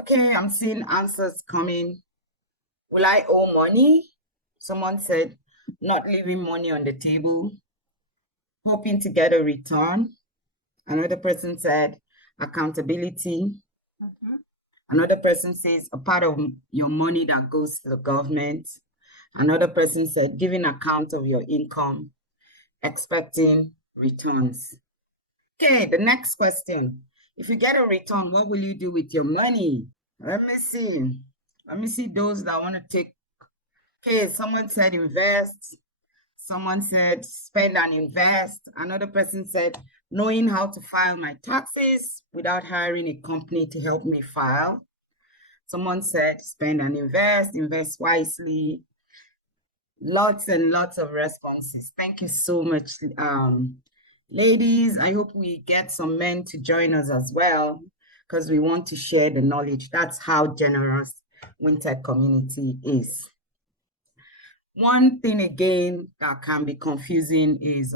Okay, I'm seeing answers coming. Will I owe money? Someone said, not leaving money on the table, hoping to get a return. Another person said, accountability. Mhm. Another person says, a part of your money that goes to the government. Another person said, giving account of your income, expecting returns. Okay, the next question. If you get a return, what will you do with your money? Let me see. Let me see those that want to take. Okay, someone said invest. Someone said spend and invest. Another person said knowing how to file my taxes without hiring a company to help me file. Someone said spend and invest wisely. Lots and lots of responses. Thank you so much, ladies. I hope we get some men to join us as well because we want to share the knowledge. That's how generous WinTECH community is. One thing again that can be confusing is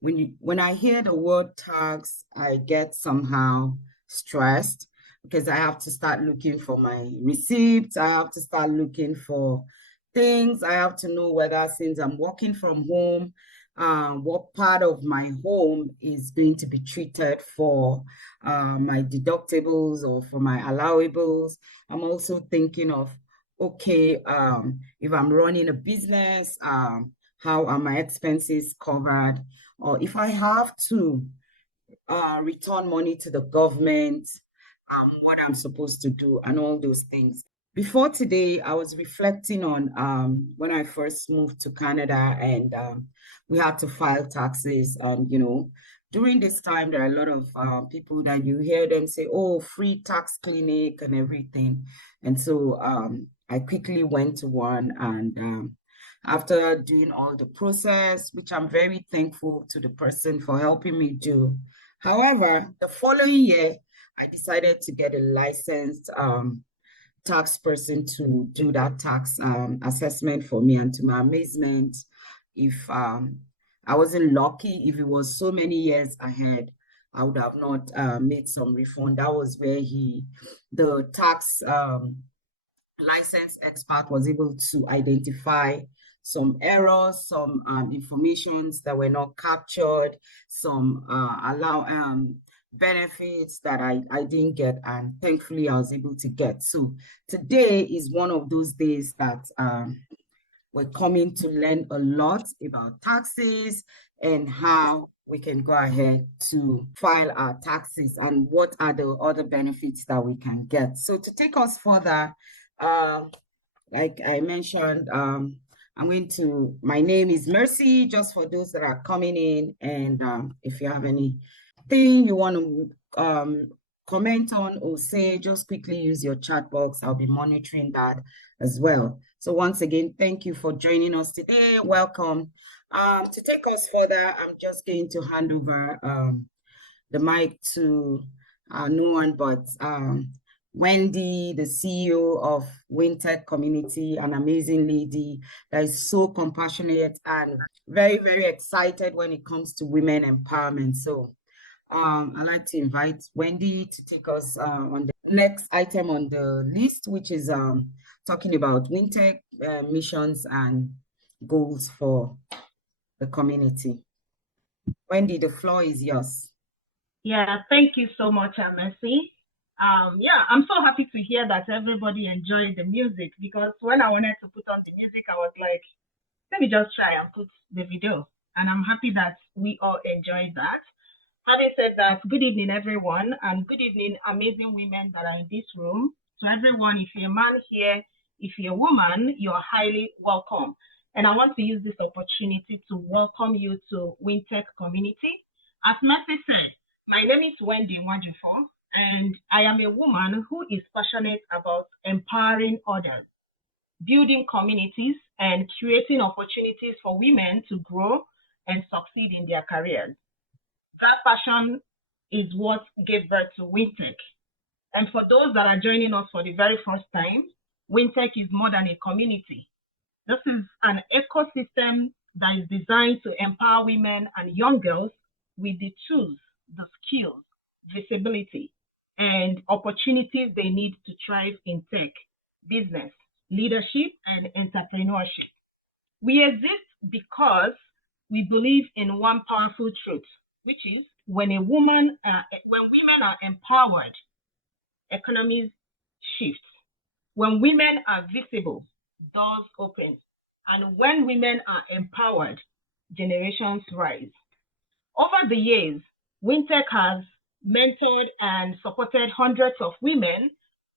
when I hear the word tax, I get somehow stressed because I have to start looking for my receipts. I have to start looking for things. I have to know whether since I'm working from home, what part of my home is going to be treated for my deductibles or for my allowables. I'm also thinking of, okay, if I'm running a business, how are my expenses covered? Or if I have to return money to the government, what I'm supposed to do, and all those things. Before today, I was reflecting on when I first moved to Canada and we had to file taxes. And, during this time, there are a lot of people that you hear them say, oh, free tax clinic and everything. And so I quickly went to one and after doing all the process, which I'm very thankful to the person for helping me do. However, the following year, I decided to get a licensed tax person to do that tax assessment for me. And to my amazement, if I wasn't lucky, if it was so many years ahead, I would have not made some refund. That was where the tax licensed expert was able to identify some errors, some informations that were not captured, some allow benefits that I didn't get, and thankfully I was able to get. So today is one of those days that we're coming to learn a lot about taxes and how we can go ahead to file our taxes and what are the other benefits that we can get. So to take us further, uh, like I mentioned, I'm going to, my name is Mercy, just for those that are coming in. And if you have anything you want to comment on or say, just quickly use your chat box. I'll be monitoring that as well. So once again, thank you for joining us today. Welcome. To take us further, I'm just going to hand over the mic to no one but Wendy, the CEO of WinTECH Community, an amazing lady that is so compassionate and very, very excited when it comes to women empowerment. So I'd like to invite Wendy to take us on the next item on the list, which is talking about WinTECH missions and goals for the community. Wendy, the floor is yours. Yeah, thank you so much, Mercy. Yeah, I'm so happy to hear that everybody enjoyed the music because when I wanted to put on the music, I was like, let me just try and put the video. And I'm happy that we all enjoyed that. Having said that, good evening, everyone, and good evening, amazing women that are in this room. So, everyone, if you're a man here, if you're a woman, you're highly welcome. And I want to use this opportunity to welcome you to WinTECH Community. As Mercy said, my name is Wendy Wajifo, and I am a woman who is passionate about empowering others, building communities, and creating opportunities for women to grow and succeed in their careers. That passion is what gave birth to WinTECH. And for those that are joining us for the very first time, WinTECH is more than a community. This is an ecosystem that is designed to empower women and young girls with the tools, the skills, visibility, and opportunities they need to thrive in tech, business, leadership, and entrepreneurship. We exist because we believe in one powerful truth, which is when women are empowered, economies shift. When women are visible, doors open. And when women are empowered, generations rise. Over the years, WinTECH has mentored and supported hundreds of women,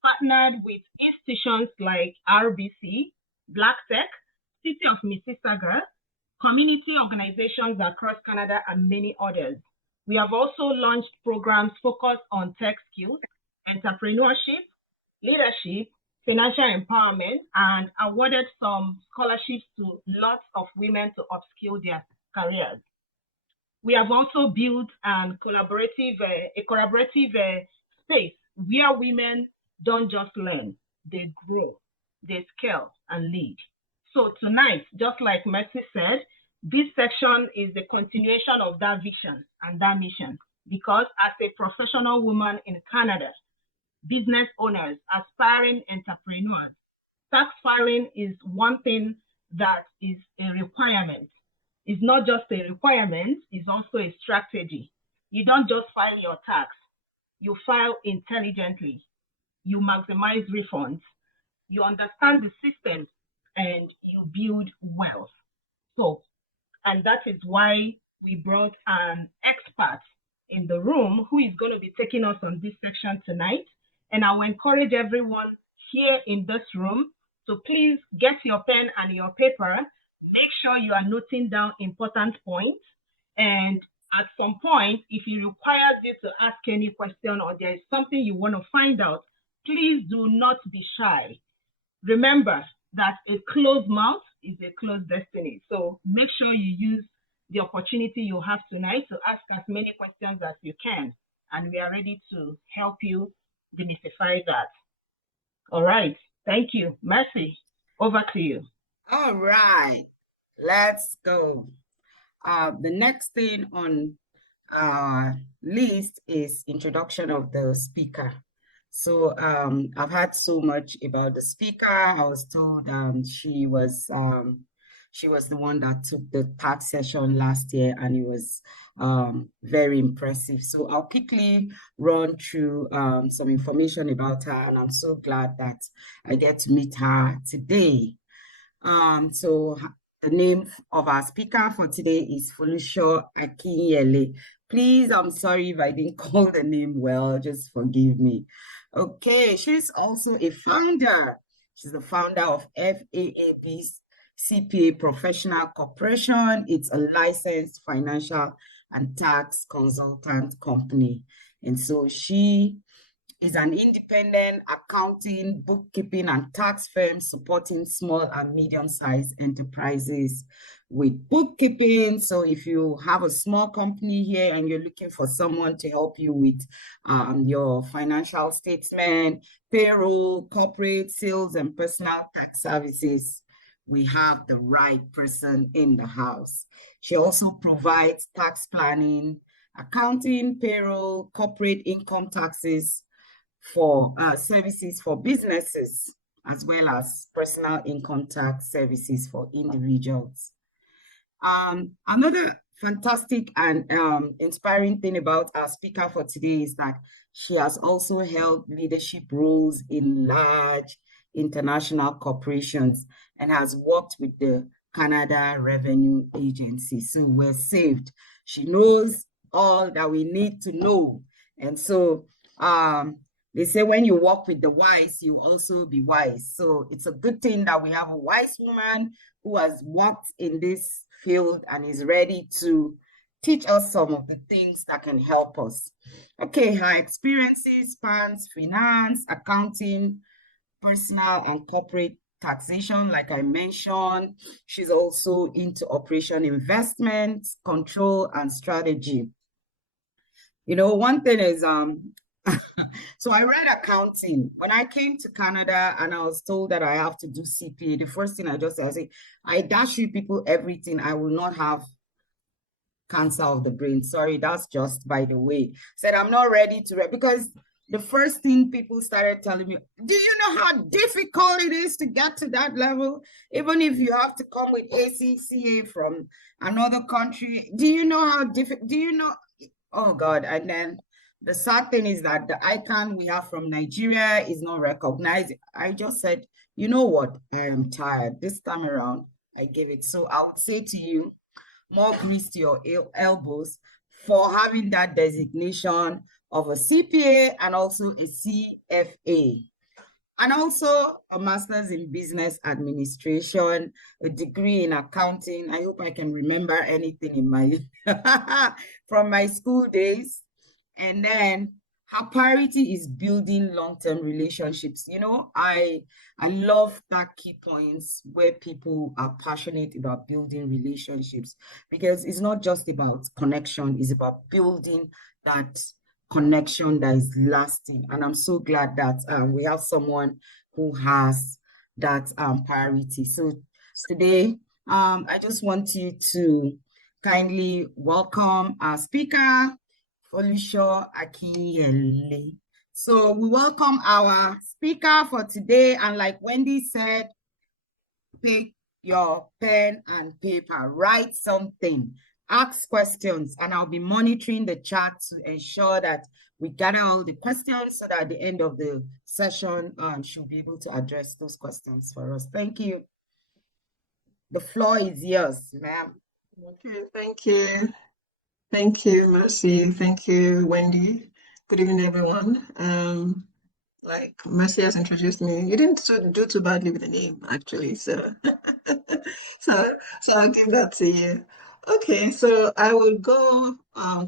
partnered with institutions like RBC, Black Tech, City of Mississauga, community organizations across Canada, and many others. We have also launched programs focused on tech skills, entrepreneurship, leadership, financial empowerment, and awarded some scholarships to lots of women to upskill their careers. We have also built a collaborative space where women don't just learn, they grow, they scale and lead. So tonight, just like Mercy said, this section is the continuation of that vision and that mission. Because as a professional woman in Canada, business owners, aspiring entrepreneurs, tax filing is one thing that is a requirement. It's not just a requirement, it's also a strategy. You don't just file your tax, you file intelligently, you maximize refunds, you understand the system, and you build wealth. So, and that is why we brought an expert in the room who is going to be taking us on this section tonight. And I will encourage everyone here in this room to please get your pen and your paper. Make sure you are noting down important points. And at some point, if it requires you to ask any question or there is something you want to find out, please do not be shy. Remember that a closed mouth is a closed destiny. So make sure you use the opportunity you have tonight to ask as many questions as you can. And we are ready to help you demystify that. All right. Thank you. Mercy, over to you. All right. Let's go. The next thing on our list is introduction of the speaker. So I've heard so much about the speaker. I was told she was the one that took the tax session last year, and it was very impressive. So I'll quickly run through some information about her, and I'm so glad that I get to meet her today. So the name of our speaker for today is Felicia Akinyele. Please, I'm sorry if I didn't call the name well, just forgive me. Okay, she's also a founder. She's the founder of FAAB's CPA Professional Corporation. It's a licensed financial and tax consultant company. And so she is an independent accounting, bookkeeping, and tax firm supporting small and medium-sized enterprises with bookkeeping. So if you have a small company here and you're looking for someone to help you with your financial statement, payroll, corporate, sales, and personal tax services, we have the right person in the house. She also provides tax planning, accounting, payroll, corporate income taxes, for services for businesses, as well as personal income tax services for individuals. Another fantastic and inspiring thing about our speaker for today is that she has also held leadership roles in large international corporations and has worked with the Canada Revenue Agency. So we're saved. She knows all that we need to know. And so they say when you walk with the wise, you also be wise. So it's a good thing that we have a wise woman who has worked in this field and is ready to teach us some of the things that can help us. Okay, her experiences spans finance, accounting, personal and corporate taxation, like I mentioned. She's also into operation investment, control, and strategy. You know, one thing is so I read accounting. When I came to Canada and I was told that I have to do CPA, the first thing I just said, I say, I dash you people everything. I will not have cancer of the brain. Sorry, that's just by the way. Said I'm not ready to read because the first thing people started telling me, do you know how difficult it is to get to that level? Even if you have to come with ACCA from another country, do you know how difficult, do you know? Oh God. And then the sad thing is that the icon we have from Nigeria is not recognized. I just said, you know what? I am tired. This time around, I give it. So I would say to you, more grease to your elbows for having that designation of a CPA and also a CFA. And also a master's in business administration, a degree in accounting. I hope I can remember anything in my from my school days. And then her priority is building long-term relationships. I love that key points where people are passionate about building relationships, because it's not just about connection, it's about building that connection that is lasting. And I'm so glad that we have someone who has that priority. So today, I just want you to kindly welcome our speaker, Folusho Akinyele. So we welcome our speaker for today. And like Wendy said, pick your pen and paper, write something, ask questions, and I'll be monitoring the chat to ensure that we gather all the questions so that at the end of the session, she'll be able to address those questions for us. Thank you. The floor is yours, ma'am. Okay, thank you. Thank you, Mercy. Thank you, Wendy. Good evening, everyone. Like Mercy has introduced me, you didn't do too badly with the name, actually. So, so I'll give that to you. Okay, so I will go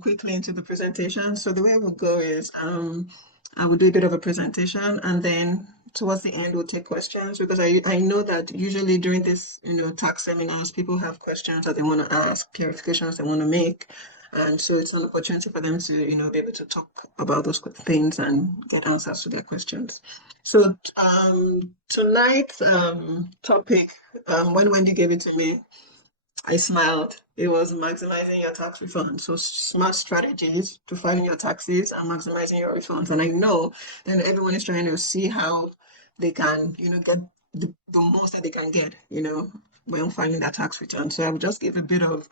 quickly into the presentation. So the way we'll go is I will do a bit of a presentation, and then towards the end we'll take questions, because I know that usually during this tax seminars people have questions that they want to ask, clarifications they want to make. And so it's an opportunity for them to, be able to talk about those things and get answers to their questions. So tonight's topic, when Wendy gave it to me, I smiled. It was maximizing your tax refund. So smart strategies to filing your taxes and maximizing your refunds. And I know then everyone is trying to see how they can, get the most that they can get, when filing their tax return. So I will just give a bit of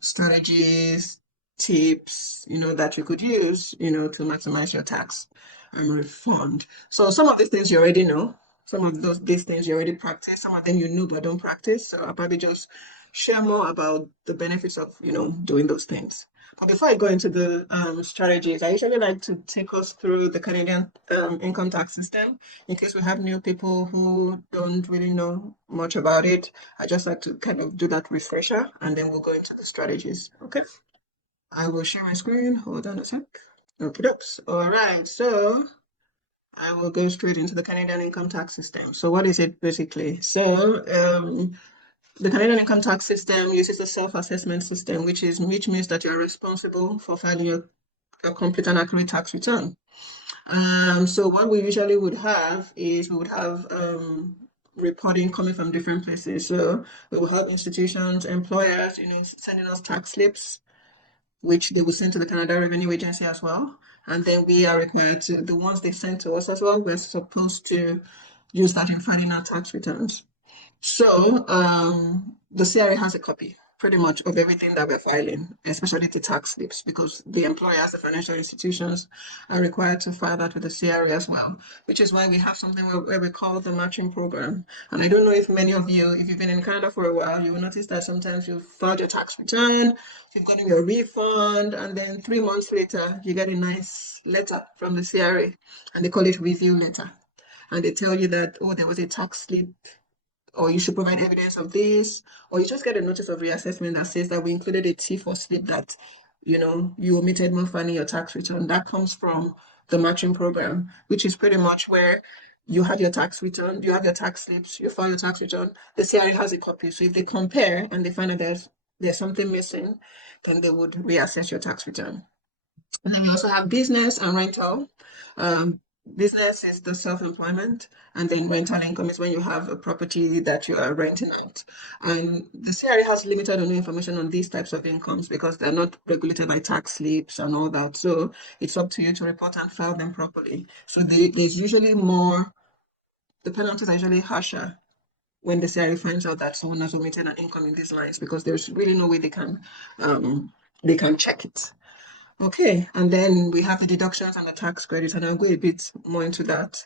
strategies, tips, that you could use, to maximize your tax and refund. So some of these things you already know. Some of these things you already practice. Some of them you know but don't practice. So I'll probably just share more about the benefits of doing those things. But before I go into the strategies, I usually like to take us through the Canadian income tax system in case we have new people who don't really know much about it. I just like to kind of do that refresher, and then we'll go into the strategies. Okay. I will share my screen. Hold on a sec. Okay, oops. All right. So I will go straight into the Canadian income tax system. So what is it basically? So the Canadian income tax system uses a self-assessment system, which means that you're responsible for filing a complete and accurate tax return. So what we usually would have is we would have reporting coming from different places. So we will have institutions, employers, sending us tax slips, which they will send to the Canada Revenue Agency as well. And then we are required to, the ones they send to us as well, we're supposed to use that in filing our tax returns. So the CRA has a copy pretty much of everything that we're filing, especially the tax slips, because the employers, the financial institutions are required to file that with the CRA as well, which is why we have something where we call the matching program. And I don't know if many of you, if you've been in Canada for a while, you will notice that sometimes you've filed your tax return, you've gotten your refund, and then 3 months later, you get a nice letter from the CRA, and they call it review letter. And they tell you that, oh, there was a tax slip, or you should provide evidence of this, or you just get a notice of reassessment that says that we included a T4 slip that, you omitted when filing your tax return. That comes from the matching program, which is pretty much where you have your tax return, you have your tax slips, you file your tax return, the CRA has a copy. So if they compare and they find that there's something missing, then they would reassess your tax return. And then we also have business and rental. Business is the self-employment, and then rental income is when you have a property that you are renting out. And the CRA has limited or no information on these types of incomes because they're not regulated by tax slips and all that. So it's up to you to report and file them properly. So there's usually more, the penalties are usually harsher when the CRA finds out that someone has omitted an income in these lines because there's really no way they can check it. Okay, and then we have the deductions and the tax credits, and I'll go a bit more into that.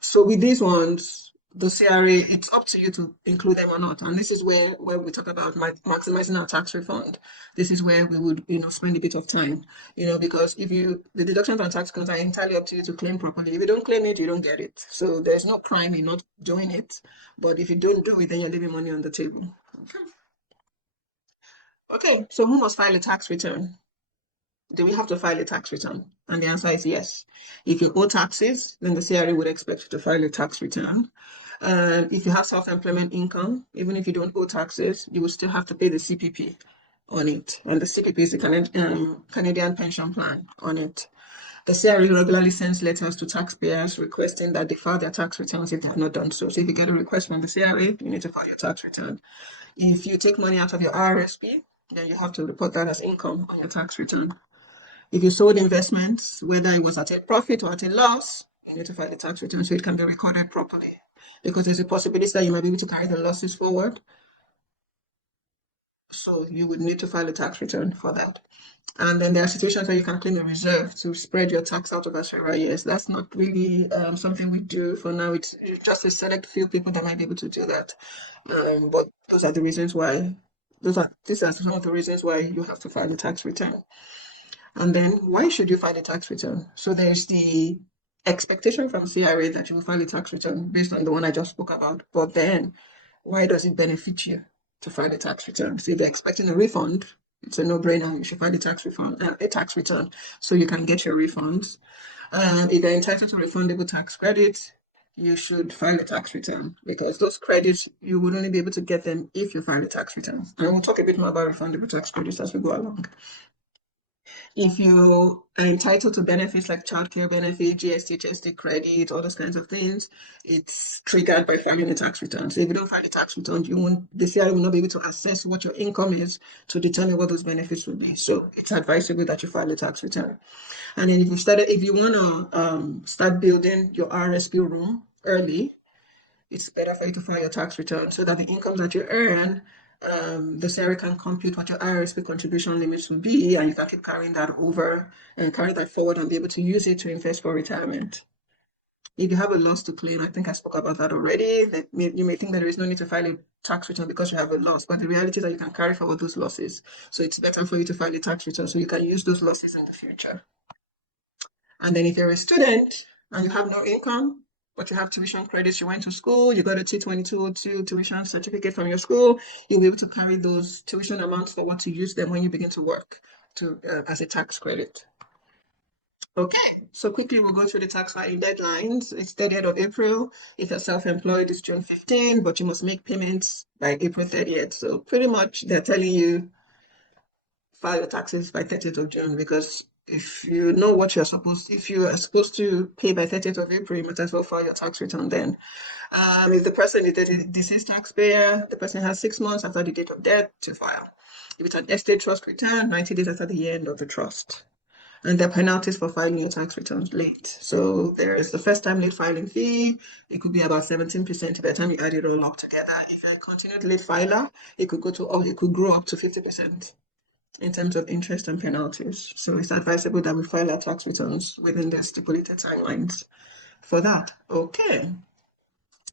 So with these ones, the CRA, it's up to you to include them or not. And this is where we talk about maximizing our tax refund. This is where we would, spend a bit of time, because the deductions and tax credits are entirely up to you to claim properly. If you don't claim it, you don't get it. So there's no crime in not doing it. But if you don't do it, then you're leaving money on the table. Okay, so who must file a tax return? Do we have to file a tax return? And the answer is yes. If you owe taxes, then the CRA would expect you to file a tax return. If you have self-employment income, even if you don't owe taxes, you will still have to pay the CPP on it. And the CPP is the Canadian pension plan on it. The CRA regularly sends letters to taxpayers requesting that they file their tax returns if they have not done so. So if you get a request from the CRA, you need to file your tax return. If you take money out of your RSP, then you have to report that as income on your tax return. If you sold investments, whether it was at a profit or at a loss, you need to file the tax return so it can be recorded properly. Because there's a possibility that you might be able to carry the losses forward. So you would need to file a tax return for that. And then there are situations where you can claim a reserve to spread your tax out over several years. That's not really something we do for now. It's just a select few people that might be able to do that. But those are the reasons why. These are some of the reasons why you have to file a tax return. And then why should you file a tax return? So there's the expectation from CRA that you will file a tax return based on the one I just spoke about. But then why does it benefit you to file a tax return? So if they're expecting a refund, it's a no-brainer. You should file a tax return so you can get your refunds. If they're entitled to refundable tax credits, you should file a tax return because those credits, you would only be able to get them if you file a tax return. And we'll talk a bit more about refundable tax credits as we go along. If you are entitled to benefits like childcare benefit, GST, HST credit, all those kinds of things, it's triggered by filing a tax return. So if you don't file a tax return, the CRA will not be able to assess what your income is to determine what those benefits will be. So it's advisable that you file a tax return. And then if you want to start building your RSP room early, it's better for you to file your tax return so that the income that you earn, the CRA can compute what your RSP contribution limits will be, and you can keep carrying that over and carry that forward and be able to use it to invest for retirement. If you have a loss to claim, I think I spoke about that already. You may think that there is no need to file a tax return because you have a loss, but the reality is that you can carry forward those losses. So it's better for you to file a tax return so you can use those losses in the future. And then if you're a student and you have no income, but you have tuition credits, you went to school, you got a T2202 tuition certificate from your school, you'll be able to carry those tuition amounts forward to use them when you begin to work as a tax credit. Okay, so quickly we'll go through the tax filing deadlines. It's 30th of April. If you're self-employed, it's June 15, but you must make payments by April 30th. So pretty much they're telling you file your taxes by 30th of June because if you know what if you are supposed to pay by 30th of April, you might as well file your tax return then. If the person is a deceased taxpayer, the person has 6 months after the date of death to file. If it's an estate trust return, 90 days after the end of the trust. And there are penalties for filing your tax returns late. So there is the first time late filing fee. It could be about 17% by the time you add it all up together. If you're a continued late filer, it could grow up to 50% in terms of interest and penalties. So it's advisable that we file our tax returns within the stipulated timelines for that. Okay.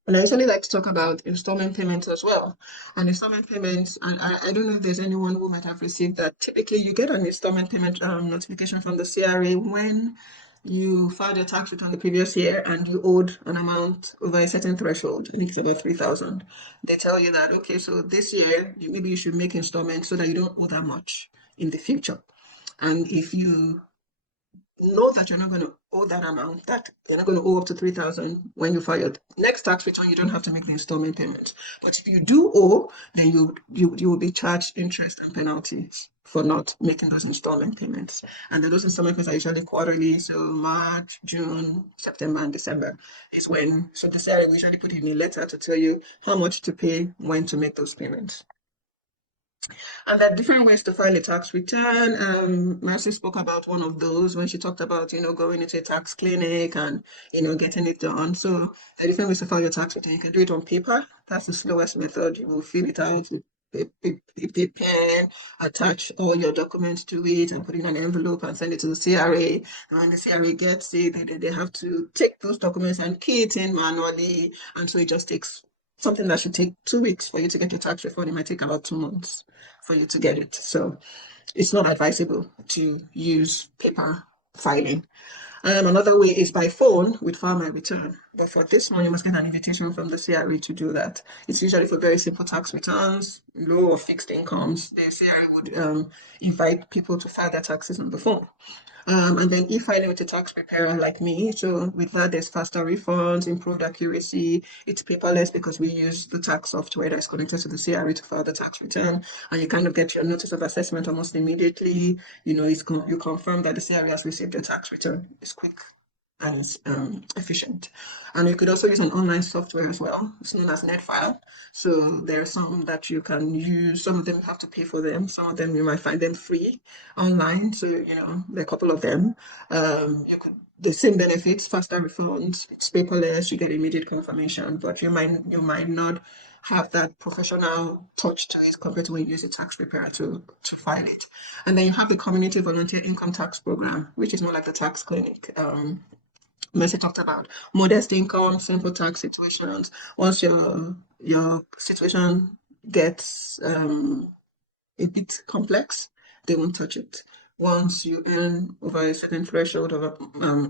And I usually like to talk about installment payments as well. And installment payments, I don't know if there's anyone who might have received that. Typically, you get an installment payment notification from the CRA when you filed your tax return the previous year and you owed an amount over a certain threshold. I think it's about 3,000. They tell you that, okay, so this year, maybe you should make installments so that you don't owe that much in the future. And if you know that you're not going to owe that amount, that you're not going to owe up to 3,000 when you file your next tax return. You don't have to make the installment payments. But if you do owe, then you will be charged interest and penalties for not making those installment payments. And then those installment payments are usually quarterly, so March, June, September, and December is when. So the CRA will usually put in a letter to tell you how much to pay, when to make those payments. And there are different ways to file a tax return. Mercy spoke about one of those when she talked about, going into a tax clinic and, getting it done. So there are different ways to file your tax return. You can do it on paper. That's the slowest method. You will fill it out with a pen, attach all your documents to it and put it in an envelope and send it to the CRA. And when the CRA gets it, they have to take those documents and key it in manually. And so it just takes something that should take 2 weeks for you to get your tax refund. It might take about 2 months for you to get it. So it's not advisable to use paper filing. Another way is by phone with File My Return. But for this one, you must get an invitation from the CRA to do that. It's usually for very simple tax returns, low or fixed incomes. The CRA would invite people to file their taxes on the phone. And then e-filing with a tax preparer like me. So with that, there's faster refunds, improved accuracy. It's paperless because we use the tax software that's connected to the CRA to file the tax return. And you kind of get your notice of assessment almost immediately. You confirm that the CRA has received your tax return. It's quick and it's efficient. And you could also use an online software as well. It's known as Netfile. So there are some that you can use. Some of them you have to pay for them. Some of them you might find them free online. So, there are a couple of them. The same benefits, faster refunds, it's paperless, you get immediate confirmation, but you might not have that professional touch to it compared to when you use a tax preparer to file it. And then you have the Community Volunteer Income Tax Program, which is more like the tax clinic. Mercy talked about modest income, simple tax situations. Once your situation gets a bit complex, they won't touch it. Once you earn over a certain threshold of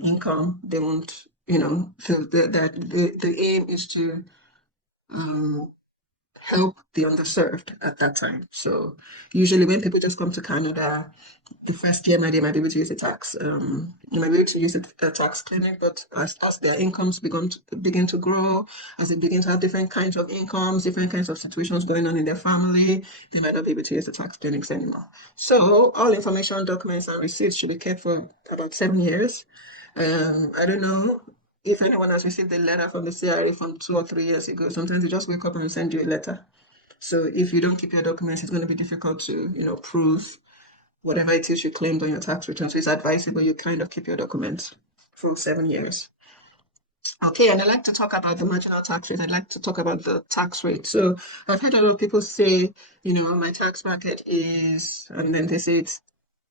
income, they won't, feel that the aim is to help the underserved at that time. So usually when people just come to Canada, the first year they might be able to use a tax. You might be able to use a tax clinic, but as their incomes begin to grow, as they begin to have different kinds of incomes, different kinds of situations going on in their family, they might not be able to use the tax clinics anymore. So all information, documents, and receipts should be kept for about 7 years. I don't know if anyone has received a letter from the CRA from 2 or 3 years ago. Sometimes they just wake up and send you a letter. So if you don't keep your documents, it's going to be difficult to, prove whatever it is you claimed on your tax return. So it's advisable you kind of keep your documents for 7 years. Okay, and I'd like to talk about the marginal tax rate. I'd like to talk about the tax rate. So I've heard a lot of people say, my tax bracket is, and then they say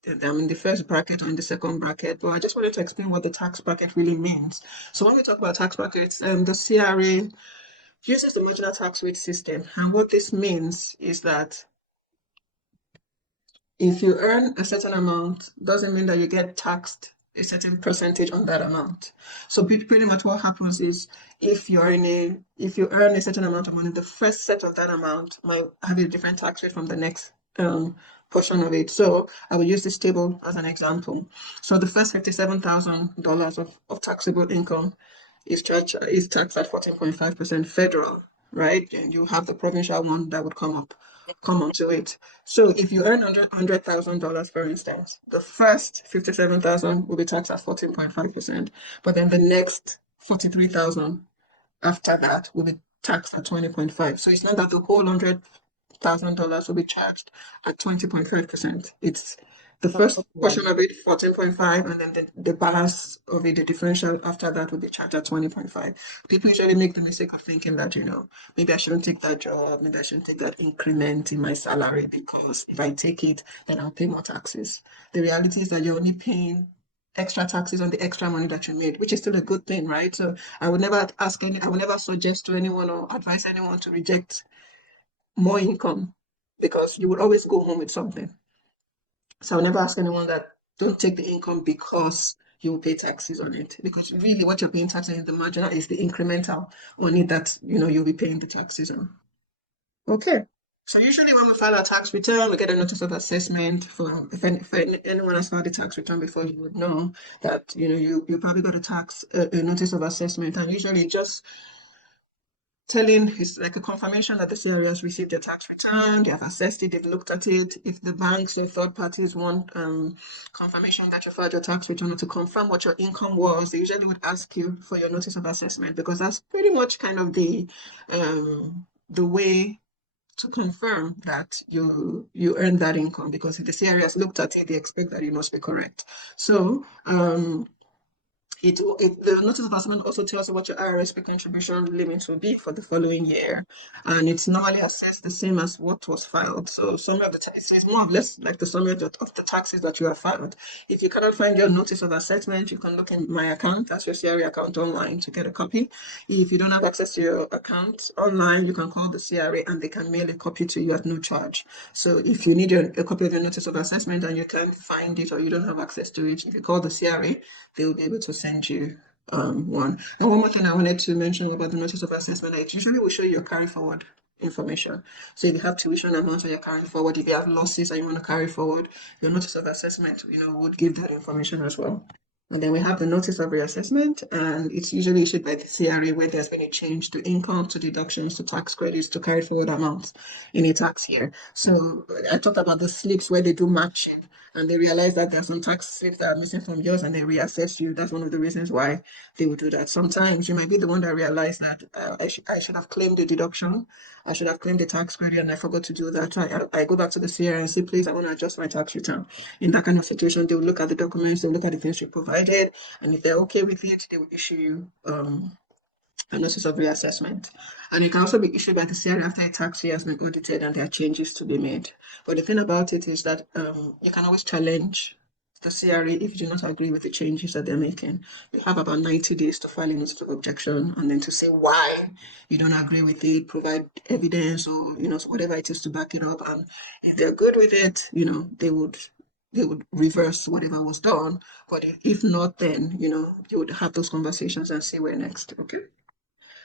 I'm in the first bracket or in the second bracket. But I just wanted to explain what the tax bracket really means. So when we talk about tax brackets, the CRA uses the marginal tax rate system. And what this means is that if you earn a certain amount, doesn't mean that you get taxed a certain percentage on that amount. So pretty much what happens is if you earn a certain amount of money, the first set of that amount might have a different tax rate from the next portion of it. So I will use this table as an example. So the first $57,000 of taxable income is taxed at 14.5% federal, right? And you have the provincial one that would come onto it. So if you earn $100,000, for instance, the first 57,000 will be taxed at 14.5%, but then the next 43,000 after that will be taxed at 20.5. So it's not that the whole $100,000 will be charged at 20.5%. It's the first portion of it, 14.5, and then the balance of it, the differential after that will be charged at 20.5. People usually make the mistake of thinking that, maybe I shouldn't take that job, maybe I shouldn't take that increment in my salary because if I take it, then I'll pay more taxes. The reality is that you're only paying extra taxes on the extra money that you made, which is still a good thing, right? So I would never suggest to anyone or advise anyone to reject more income because you would always go home with something. So I'll never ask anyone that don't take the income because you will pay taxes on it. Because really what you're paying taxes on in the marginal is the incremental on it that you'll be paying the taxes on. Okay. So usually when we file our tax return, we get a notice of assessment for if anyone has filed a tax return before, you would know that you probably got a notice of assessment, and usually just telling it's like a confirmation that the CRA has received your tax return, they have assessed it, they've looked at it. If the banks or third parties want confirmation that you filed your tax return or to confirm what your income was, they usually would ask you for your notice of assessment, because that's pretty much kind of the way to confirm that you earned that income, because if the CRA has looked at it, they expect that it must be correct. So the notice of assessment also tells you what your RSP contribution limit will be for the following year, and it's normally assessed the same as what was filed. So summary of the it's more or less like the summary of the taxes that you have filed. If you cannot find your notice of assessment, you can look in my account, that's your CRA account, online to get a copy. If you don't have access to your account online, you can call the CRA and they can mail a copy to you at no charge. So if you need a copy of your notice of assessment and you can't find it or you don't have access to it, if you call the CRA, they will be able to send you one. And one more thing I wanted to mention about the notice of assessment, it usually will show you your carry forward information. So if you have tuition amounts that you're carrying forward, if you have losses and you want to carry forward, your notice of assessment, would give that information as well. And then we have the notice of reassessment, and it's usually issued by the CRA where there's been a change to income, to deductions, to tax credits, to carry forward amounts in a tax year. So I talked about the slips where they do matching, and they realize that there are some tax slips that are missing from yours, and they reassess you. That's one of the reasons why they would do that. Sometimes you might be the one that realized that I should have claimed the deduction, I should have claimed the tax credit, and I forgot to do that. I go back to the CRA and say, please, I want to adjust my tax return. In that kind of situation, they will look at the documents, they will look at the things you provided, and if they're okay with it, they will issue you a notice of reassessment. And it can also be issued by the CRA after a tax year has been audited and there are changes to be made. But the thing about it is that you can always challenge the CRA if you do not agree with the changes that they're making. You have about 90 days to file a notice of objection and then to say why you don't agree with it, provide evidence or whatever it is to back it up. And if they're good with it, they would reverse whatever was done. But if not, then you would have those conversations and see where next. Okay.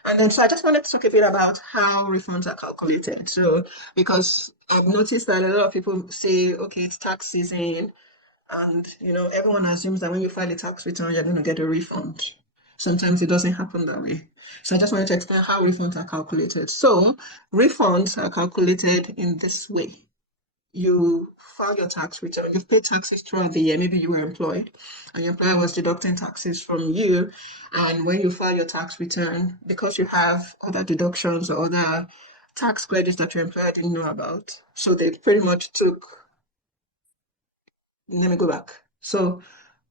And then, so I just wanted to talk a bit about how refunds are calculated. So, because I've noticed that a lot of people say, okay, it's tax season, and everyone assumes that when you file a tax return, you're going to get a refund. Sometimes it doesn't happen that way. So I just wanted to explain how refunds are calculated. So, refunds are calculated in this way. You file your tax return, you've paid taxes throughout the year, maybe you were employed and your employer was deducting taxes from you, and when you file your tax return, because you have other deductions or other tax credits that your employer didn't know about, so they pretty much let me go back. So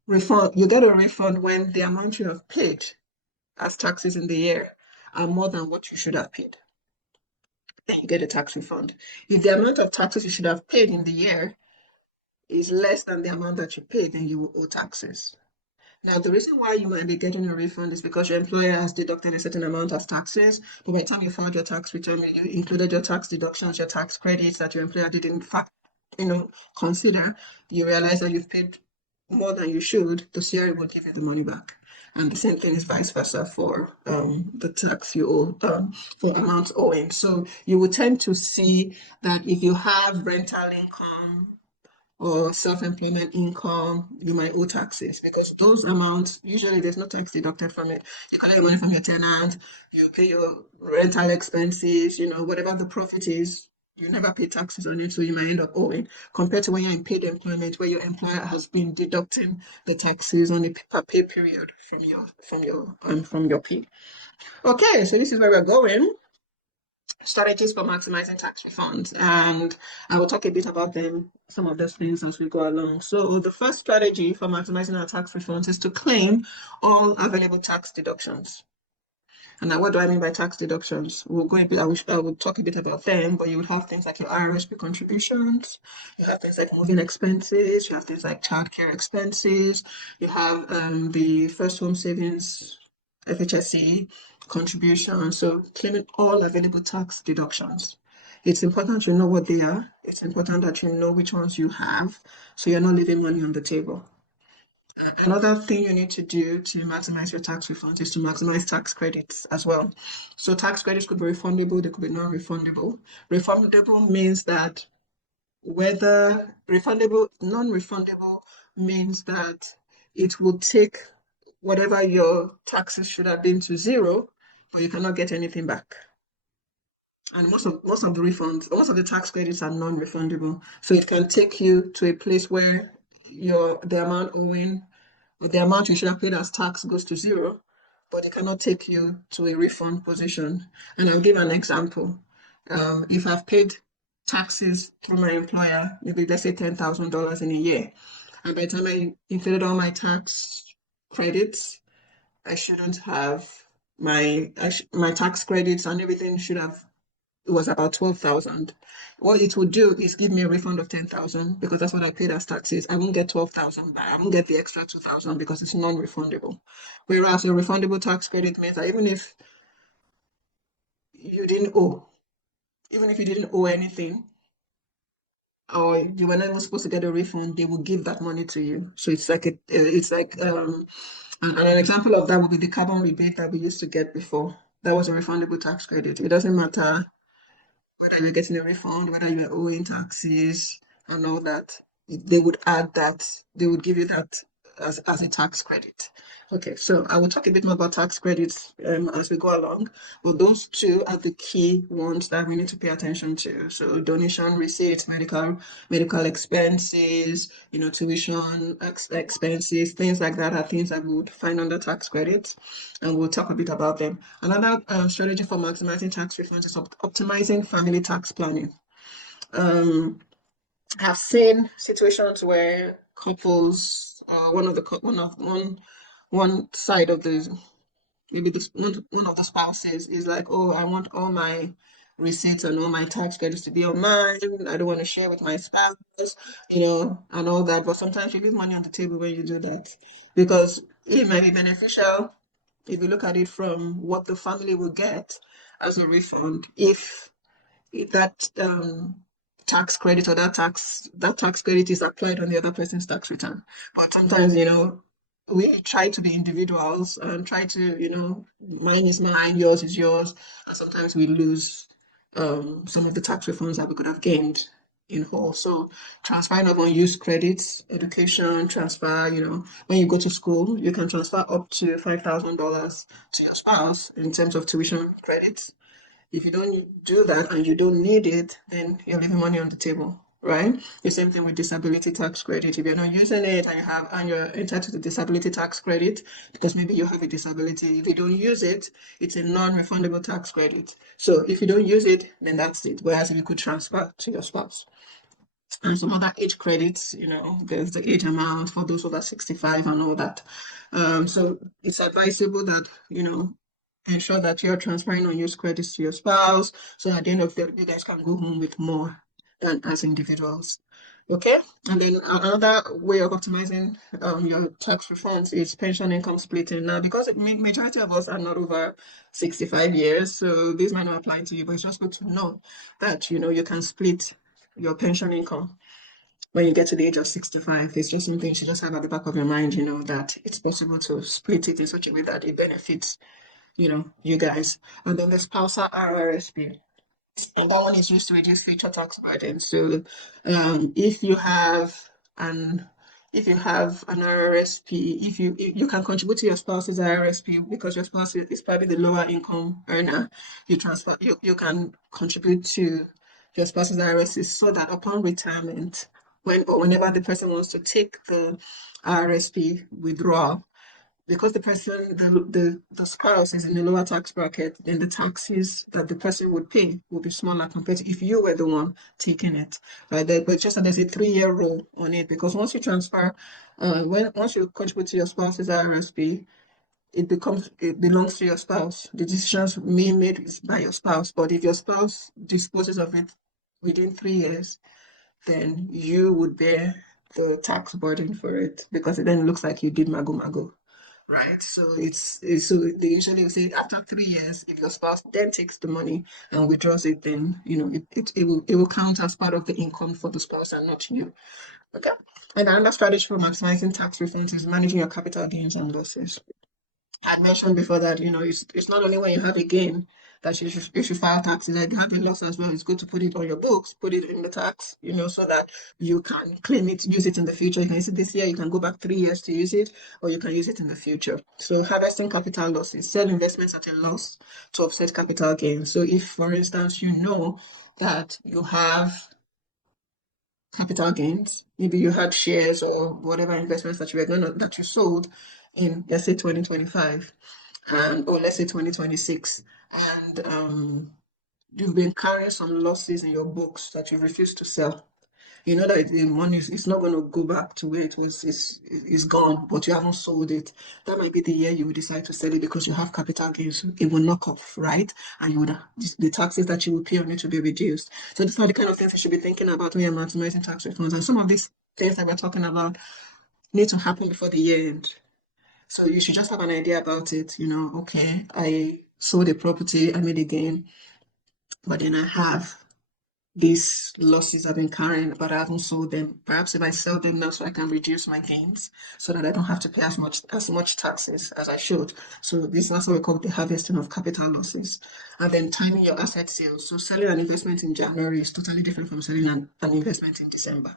you get a refund when the amount you have paid as taxes in the year are more than what you should have paid. Then you get a tax refund. If the amount of taxes you should have paid in the year is less than the amount that you paid, then you will owe taxes. Now, the reason why you might be getting a refund is because your employer has deducted a certain amount of taxes, but by the time you filed your tax return, you included your tax deductions, your tax credits that your employer didn't in fact, consider. You realize that you've paid more than you should, the CRA will give you the money back. And the same thing is vice versa for the tax you owe, for amounts owing. So you will tend to see that if you have rental income, or self-employment income, you might owe taxes, because those amounts, usually there's no tax deducted from it. You collect your money from your tenant, you pay your rental expenses, whatever the profit is, you never pay taxes on it, so you might end up owing, compared to when you're in paid employment, where your employer has been deducting the taxes on a per pay period from your pay. Okay, so this is where we're going. Strategies for maximizing tax refunds, and I will talk a bit about some of those things as we go along. So the first strategy for maximizing our tax refunds is to claim all available tax deductions. And now, what do I mean by tax deductions? We'll go a bit, I will talk a bit about them, but you would have things like your RSP contributions, you have things like moving expenses, you have things like childcare expenses, you have the first home savings, FHSE contribution. So claiming all available tax deductions. It's important you know what they are. It's important that you know which ones you have, so you're not leaving money on the table. Another thing you need to do to maximize your tax refunds is to maximize tax credits as well. So tax credits could be refundable, they could be non-refundable. Refundable means that whether refundable, non-refundable means that it will take whatever your taxes should have been to zero, but you cannot get anything back. And most of the refunds, most of the tax credits are non-refundable. So it can take you to a place where the amount owing or the amount you should have paid as tax goes to zero, but it cannot take you to a refund position. And I'll give an example. If I've paid taxes through my employer, maybe let's say $10,000 in a year, and by the time I included all my tax credits, I shouldn't have my tax credits and everything should have, it was about 12,000. What it would do is give me a refund of 10,000 because that's what I paid as taxes. I won't get 12,000 back. I won't get the extra 2,000 because it's non-refundable. Whereas a refundable tax credit means that even if you didn't owe, even if you didn't owe anything, or you were not even supposed to get a refund, they will give that money to you. So it's like and an example of that would be the carbon rebate that we used to get before. That was a refundable tax credit. It doesn't matter whether you're getting a refund, whether you're owing taxes and all that, they would add that, they would give you that as a tax credit. Okay, so I will talk a bit more about tax credits as we go along, but those two are the key ones that we need to pay attention to. So donation receipts, medical expenses, tuition expenses, things like that are things that we would find under tax credits, and we'll talk a bit about them. Another strategy for maximizing tax refunds is optimizing family tax planning. I've seen situations where couples, one side of the maybe one of the spouses is like, oh, I want all my receipts and all my tax credits to be on mine. I don't want to share with my spouse, and all that. But sometimes you leave money on the table when you do that because it may be beneficial if you look at it from what the family will get as a refund if that tax credit or that tax credit is applied on the other person's tax return. But sometimes, we try to be individuals and try to, mine is mine, yours is yours, and sometimes we lose some of the tax refunds that we could have gained in whole. So transferring of unused credits, education transfer, when you go to school, you can transfer up to $5,000 to your spouse in terms of tuition credits. If you don't do that and you don't need it, then you're leaving money on the table, right? The same thing with disability tax credit. If you're not using it and you're entitled to disability tax credit because maybe you have a disability, if you don't use it, it's a non-refundable tax credit. So if you don't use it, then that's it. Whereas if you could transfer to your spouse. And some other age credits, there's the age amount for those over 65 and all that. So it's advisable that, ensure that you're transferring unused credits to your spouse so at the end of the day, you guys can go home with more than as individuals. Okay, and then another way of optimizing your tax refunds is pension income splitting. Now, because the majority of us are not over 65 years, so this might not apply to you, but it's just good to know that you can split your pension income when you get to the age of 65. It's just something you should just have at the back of your mind, that it's possible to split it in such a way that it benefits, you guys. And then the spousal RRSP. And that one is used to reduce future tax burden. So if you have an RRSP, if you can contribute to your spouse's RRSP because your spouse is probably the lower income earner, you can contribute to your spouse's RRSP so that upon retirement, whenever the person wants to take the RRSP withdrawal, because the spouse is in the lower tax bracket, then the taxes that the person would pay will be smaller compared to if you were the one taking it. Right? But just that there's a 3-year rule on it because once you transfer, once you contribute to your spouse's RSP, it belongs to your spouse. The decisions made by your spouse, but if your spouse disposes of it within 3 years, then you would bear the tax burden for it because it then looks like you did mago mago. Right, so so they usually will say after 3 years, if your spouse then takes the money and withdraws it, then it will count as part of the income for the spouse and not you. Okay. And another strategy for maximizing tax refunds is managing your capital gains and losses. I had mentioned before that, it's not only when you have a gain that you should file taxes. Like you have a loss as well. It's good to put it on your books, put it in the tax, so that you can claim it, use it in the future. You can use it this year, you can go back 3 years to use it, or you can use it in the future. So harvesting capital losses, sell investments at a loss to offset capital gains. So if, for instance, you know that you have capital gains. Maybe you had shares or whatever investments that you sold in, let's say, 2025, and or let's say 2026, and you've been carrying some losses in your books that you refuse to sell. You know that the money is not going to go back to where it was. It's gone, but you haven't sold it. That might be the year you will decide to sell it because you have capital gains. It will knock off, right? And the taxes that you will pay on it will be reduced. So these are the kind of things you should be thinking about when you're maximizing tax refunds. And some of these things that we're talking about need to happen before the year end. So you should just have an idea about it. Okay, I sold a property, I made a gain, but then I have these losses I've been carrying, but I haven't sold them. Perhaps if I sell them now, so I can reduce my gains, so that I don't have to pay as much taxes as I should. So this is what we call the harvesting of capital losses. And then timing your asset sales. So selling an investment in January is totally different from selling an investment in December.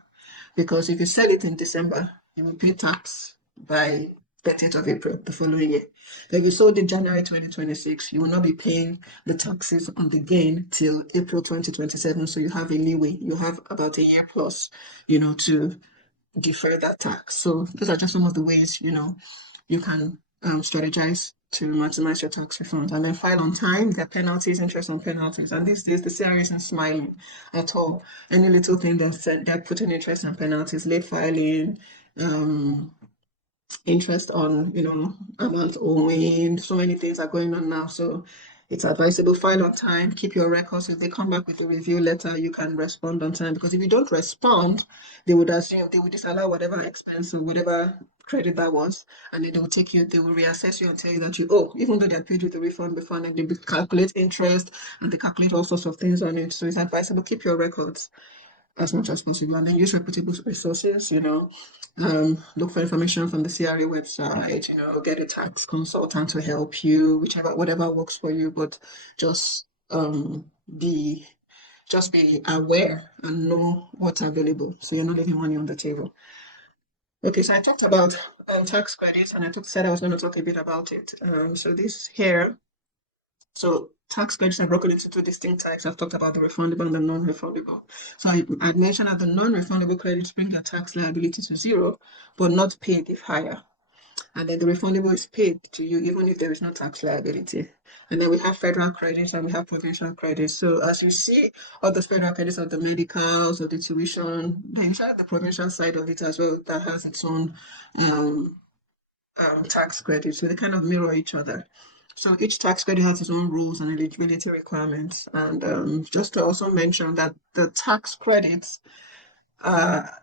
Because if you sell it in December, you will pay tax by 30th of April the following year. If you sold in January 2026, you will not be paying the taxes on the gain till April 2027. So you have a leeway. You have about a year plus, to defer that tax. So those are just some of the ways, you can strategize to maximize your tax refunds. And then file on time. There are penalties, interest on penalties. And these days, the CRA isn't smiling at all. Any little thing they're putting interest and penalties, late filing, interest on, amount owing. So many things are going on now. So it's advisable, file on time, keep your records. If they come back with a review letter, you can respond on time. Because if you don't respond, they would disallow whatever expense or whatever credit that was, and then they will reassess you and tell you that even though they paid you the refund before, and they calculate interest and they calculate all sorts of things on it. So it's advisable, keep your records as much as possible, and then use reputable resources. Look for information from the CRA website. Get a tax consultant to help you, whatever works for you. But just be aware and know what's available, so you're not leaving money on the table. Okay, so I talked about tax credits, and said I was going to talk a bit about it. So this here. So tax credits are broken into two distinct types. I've talked about the refundable and the non-refundable. So I'd mentioned that the non-refundable credits bring your tax liability to zero, but not paid if higher. And then the refundable is paid to you even if there is no tax liability. And then we have federal credits and we have provincial credits. So as you see, all the federal credits of the medicals or the tuition, then you have the provincial side of it as well that has its own tax credits. So they kind of mirror each other. So each tax credit has its own rules and eligibility requirements. And just to also mention that the tax credits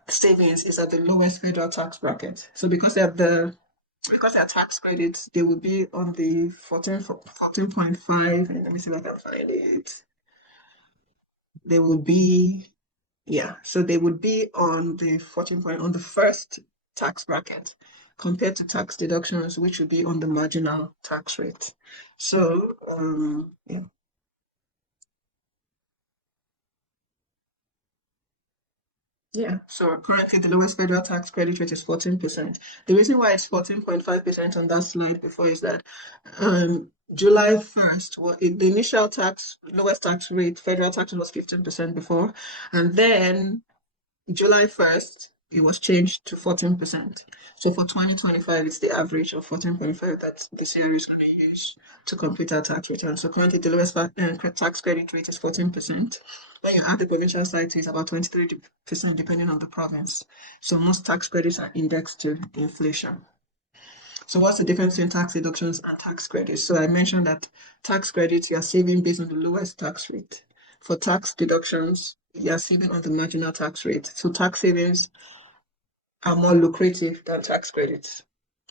savings is at the lowest federal tax bracket. So because they are tax credits, they will be on the 14.5. And let me see if I can find it. They will be, so they would be on the 14 point on the first tax bracket compared to tax deductions, which would be on the marginal tax rate. So, yeah. Yeah, so currently the lowest federal tax credit rate is 14%. The reason why it's 14.5% on that slide before is that July 1st, the initial lowest tax rate, federal tax was 15% before, and then July 1st, it was changed to 14%. So for 2025, it's the average of 14.5 that the CRA is going to use to complete our tax return. So currently, the lowest tax credit rate is 14%. When you add the provincial side to it, it's about 23% depending on the province. So most tax credits are indexed to inflation. So what's the difference between tax deductions and tax credits? So I mentioned that tax credits, you are saving based on the lowest tax rate. For tax deductions, you are saving on the marginal tax rate. So tax savings are more lucrative than tax credits.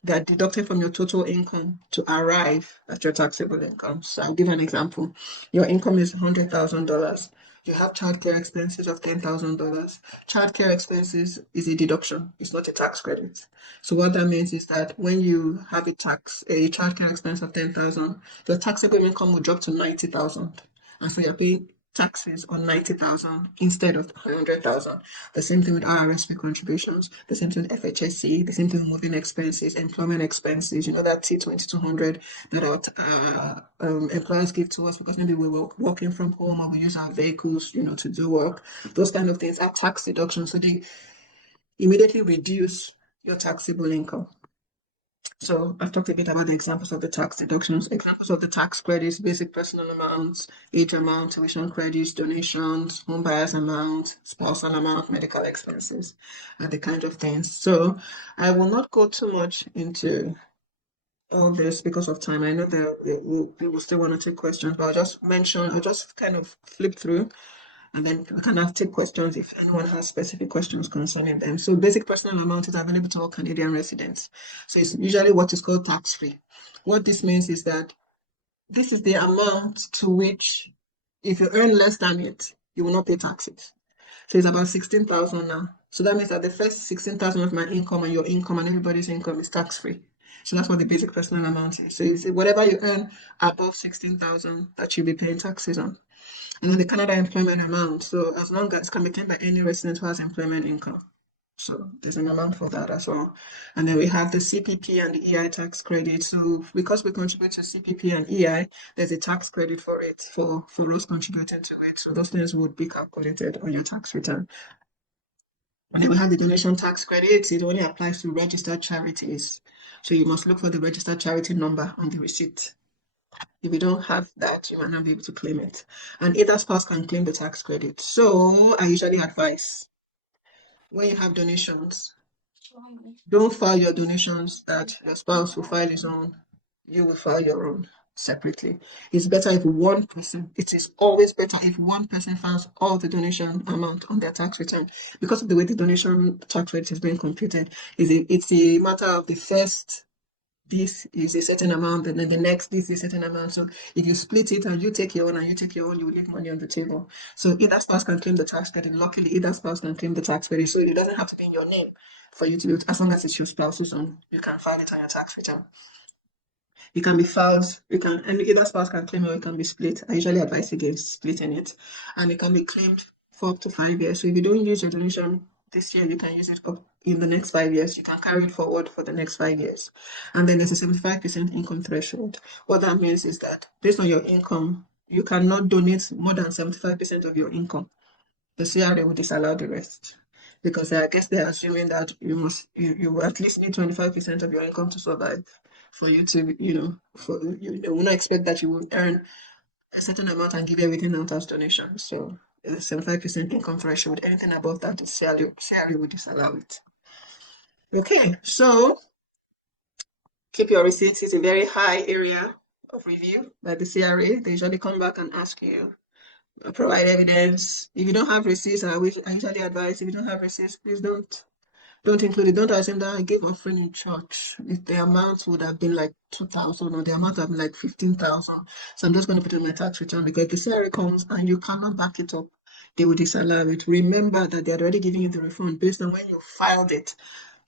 They are deducted from your total income to arrive at your taxable income. So I'll give an example. Your income is $100,000. You have childcare expenses of $10,000. Childcare expenses is a deduction. It's not a tax credit. So what that means is that when you have a childcare expense of 10,000, your taxable income will drop to 90,000, and so you're paying taxes on 90,000 instead of 100,000. The same thing with RRSP contributions, the same thing with FHSC, the same thing with moving expenses, employment expenses, that T2200 that our employers give to us because maybe we were working from home or we use our vehicles, to do work. Those kind of things are tax deductions. So they immediately reduce your taxable income. So I've talked a bit about the examples of the tax deductions, examples of the tax credits, basic personal amounts, age amount, tuition credits, donations, home buyers amount, spousal amount, medical expenses, and the kind of things. So I will not go too much into all this because of time. I know that we will still want to take questions, but I'll just kind of flip through and then we can take questions if anyone has specific questions concerning them. So basic personal amount is available to all Canadian residents. So it's usually what is called tax-free. What this means is that this is the amount to which, if you earn less than it, you will not pay taxes. So it's about 16,000 now. So that means that the first 16,000 of my income and your income and everybody's income is tax-free. So that's what the basic personal amount is. So you say whatever you earn above 16,000 that you'll be paying taxes on. And then the Canada employment amount. So as long as it can be claimed by any resident who has employment income. So there's an amount for that as well. And then we have the CPP and the EI tax credit. So because we contribute to CPP and EI, there's a tax credit for it, for those contributing to it. So those things would be calculated on your tax return. And then we have the donation tax credit. It only applies to registered charities. So you must look for the registered charity number on the receipt. If you don't have that, you might not be able to claim it. And either spouse can claim the tax credit. So I usually advise when you have donations, don't file your donations that your spouse will file his own. You will file your own separately. It's better if one person, it is always better if one person files all the donation amount on their tax return. Because of the way the donation tax rate is being computed, it's a matter of the first, this is a certain amount, and then the next, this is a certain amount. So if you split it and you take your own and you take your own, you will leave money on the table. So either spouse can claim the tax credit. Luckily, either spouse can claim the tax credit. So it doesn't have to be in your name for you to be able to, as long as it's your spouse's own, you can file it on your tax return. It can be filed, and either spouse can claim it or it can be split. I usually advise against splitting it. And it can be claimed for up to 5 years. So if you don't use your donation this year, you can use it up in the next 5 years. You can carry it forward for the next 5 years. And then there's a 75% income threshold. What that means is that based on your income, you cannot donate more than 75% of your income. The CRA will disallow the rest. Because I guess they're assuming that you will at least need 25% of your income to survive for you to, they will not expect that you will earn a certain amount and give everything out as donation. So the 75% income threshold, anything above that, the CRA will disallow it. Okay, so keep your receipts. It's a very high area of review by the CRA. They usually come back and ask you, provide evidence. If you don't have receipts, I usually advise, if you don't have receipts, please don't include it. Don't assume that I gave offering in church. If the amount would have been like 2,000 or the amount would have been like 15,000. So I'm just going to put it in my tax return because the CRA comes and you cannot back it up. They will disallow it. Remember that they are already giving you the refund based on when you filed it.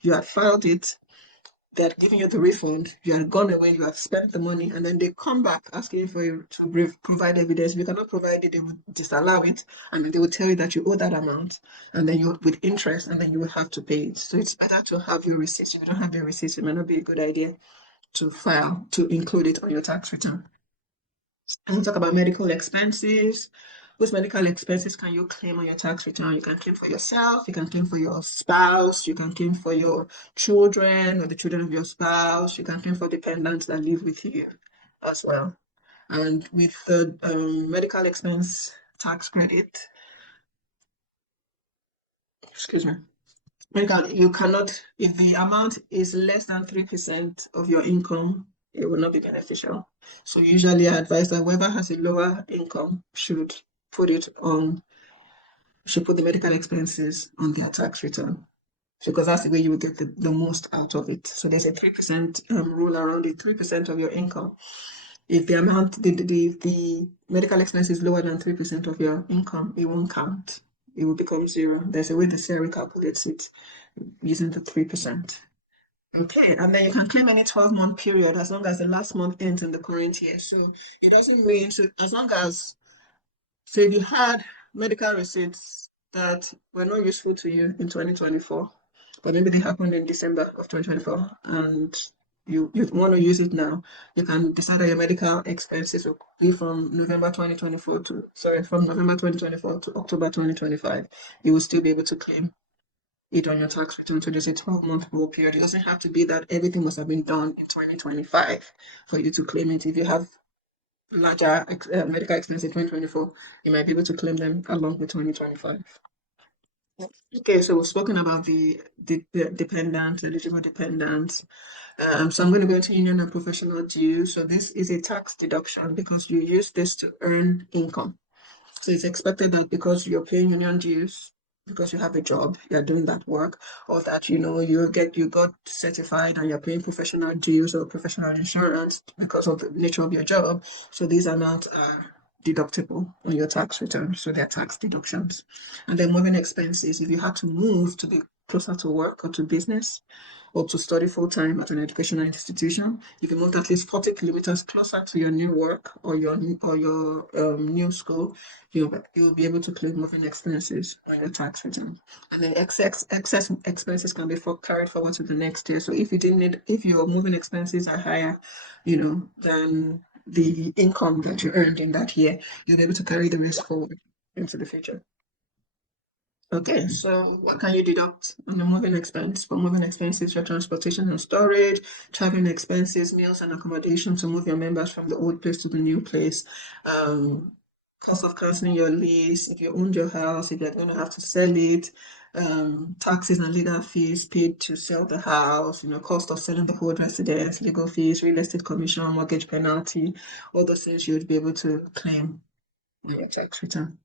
You had filed it, they are giving you the refund, you are gone away, you have spent the money, and then they come back asking for you to provide evidence. If you cannot provide it, they will disallow it, and then they will tell you that you owe that amount, and then you with interest, and then you will have to pay it. So it's better to have your receipts. If you don't have your receipts, it might not be a good idea to include it on your tax return. And we talk about medical expenses. Which medical expenses can you claim on your tax return? You can claim for yourself, you can claim for your spouse, you can claim for your children or the children of your spouse, you can claim for dependents that live with you as well. And with the medical expense tax credit, excuse me, you cannot, if the amount is less than 3% of your income, it will not be beneficial. So usually I advise that whoever has a lower income should put the medical expenses on their tax return, because that's the way you will get the most out of it. So there's a 3% rule around it, 3% of your income. If the amount, the medical expense is lower than 3% of your income, it won't count. It will become zero. There's a way the CRA calculates it using the 3%. Okay, and then you can claim any 12-month period as long as the last month ends in the current year. So it doesn't mean, so as long as, so if you had medical receipts that were not useful to you in 2024, but maybe they happened in December of 2024, and you want to use it now, you can decide that your medical expenses will be from November 2024 to, sorry, from November 2024 to October 2025. You will still be able to claim it on your tax return. So there's a 12-month roll period. It doesn't have to be that everything must have been done in 2025 for you to claim it. If you have larger medical expenses in 2024, you might be able to claim them along with 2025. Okay, so we've spoken about the dependent, eligible dependents. So I'm going to go into union and professional dues. So this is a tax deduction because you use this to earn income. So it's expected that because you're paying union dues, because you have a job, you're doing that work, or that you got certified and you're paying professional dues or professional insurance because of the nature of your job. So these amounts are deductible on your tax return. So they're tax deductions. And then moving expenses, if you had to move to be closer to work or to business, or to study full-time at an educational institution, if you moved at least 40 kilometers closer to your new work or your new school, you'll be able to claim moving expenses on your tax return. And then excess expenses can be carried forward to the next year. So if your moving expenses are higher, than the income that you earned in that year, you'll be able to carry the risk forward into the future. Okay, so what can you deduct on the moving expense? For moving expenses, your transportation and storage, traveling expenses, meals and accommodation to move your members from the old place to the new place, cost of cancelling your lease, if you owned your house, if you're going to have to sell it, taxes and legal fees paid to sell the house, cost of selling the whole residence, legal fees, real estate commission, mortgage penalty, all those things you would be able to claim on your tax return.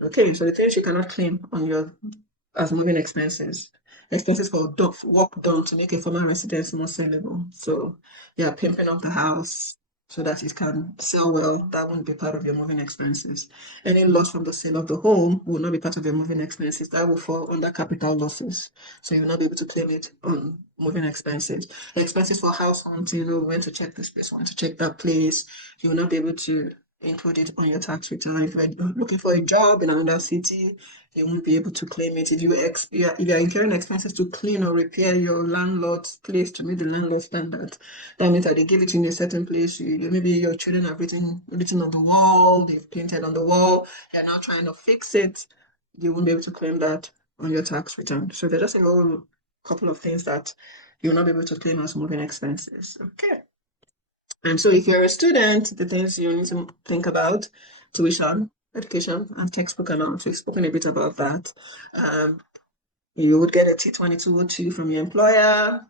Okay, so the things you cannot claim on your as moving expenses. Expenses for work done to make a former residence more sellable. So yeah, pimping up the house so that it can sell well, that won't be part of your moving expenses. Any loss from the sale of the home will not be part of your moving expenses. That will fall under capital losses. So you will not be able to claim it on moving expenses. Expenses for house hunting, we went to check this place, went to check that place. You will not be able to include it on your tax return. If you're looking for a job in another city, you won't be able to claim it. If you're incurring expenses to clean or repair your landlord's place to meet the landlord standard, that means that they give it in a certain place. Maybe your children have written on the wall, they've painted on the wall, you're now trying to fix it, you won't be able to claim that on your tax return. So there's just a whole couple of things that you'll not be able to claim as moving expenses. Okay. And so if you're a student, the things you need to think about: tuition, education, and textbook allowance. We've spoken a bit about that. You would get a T2202 from your employer,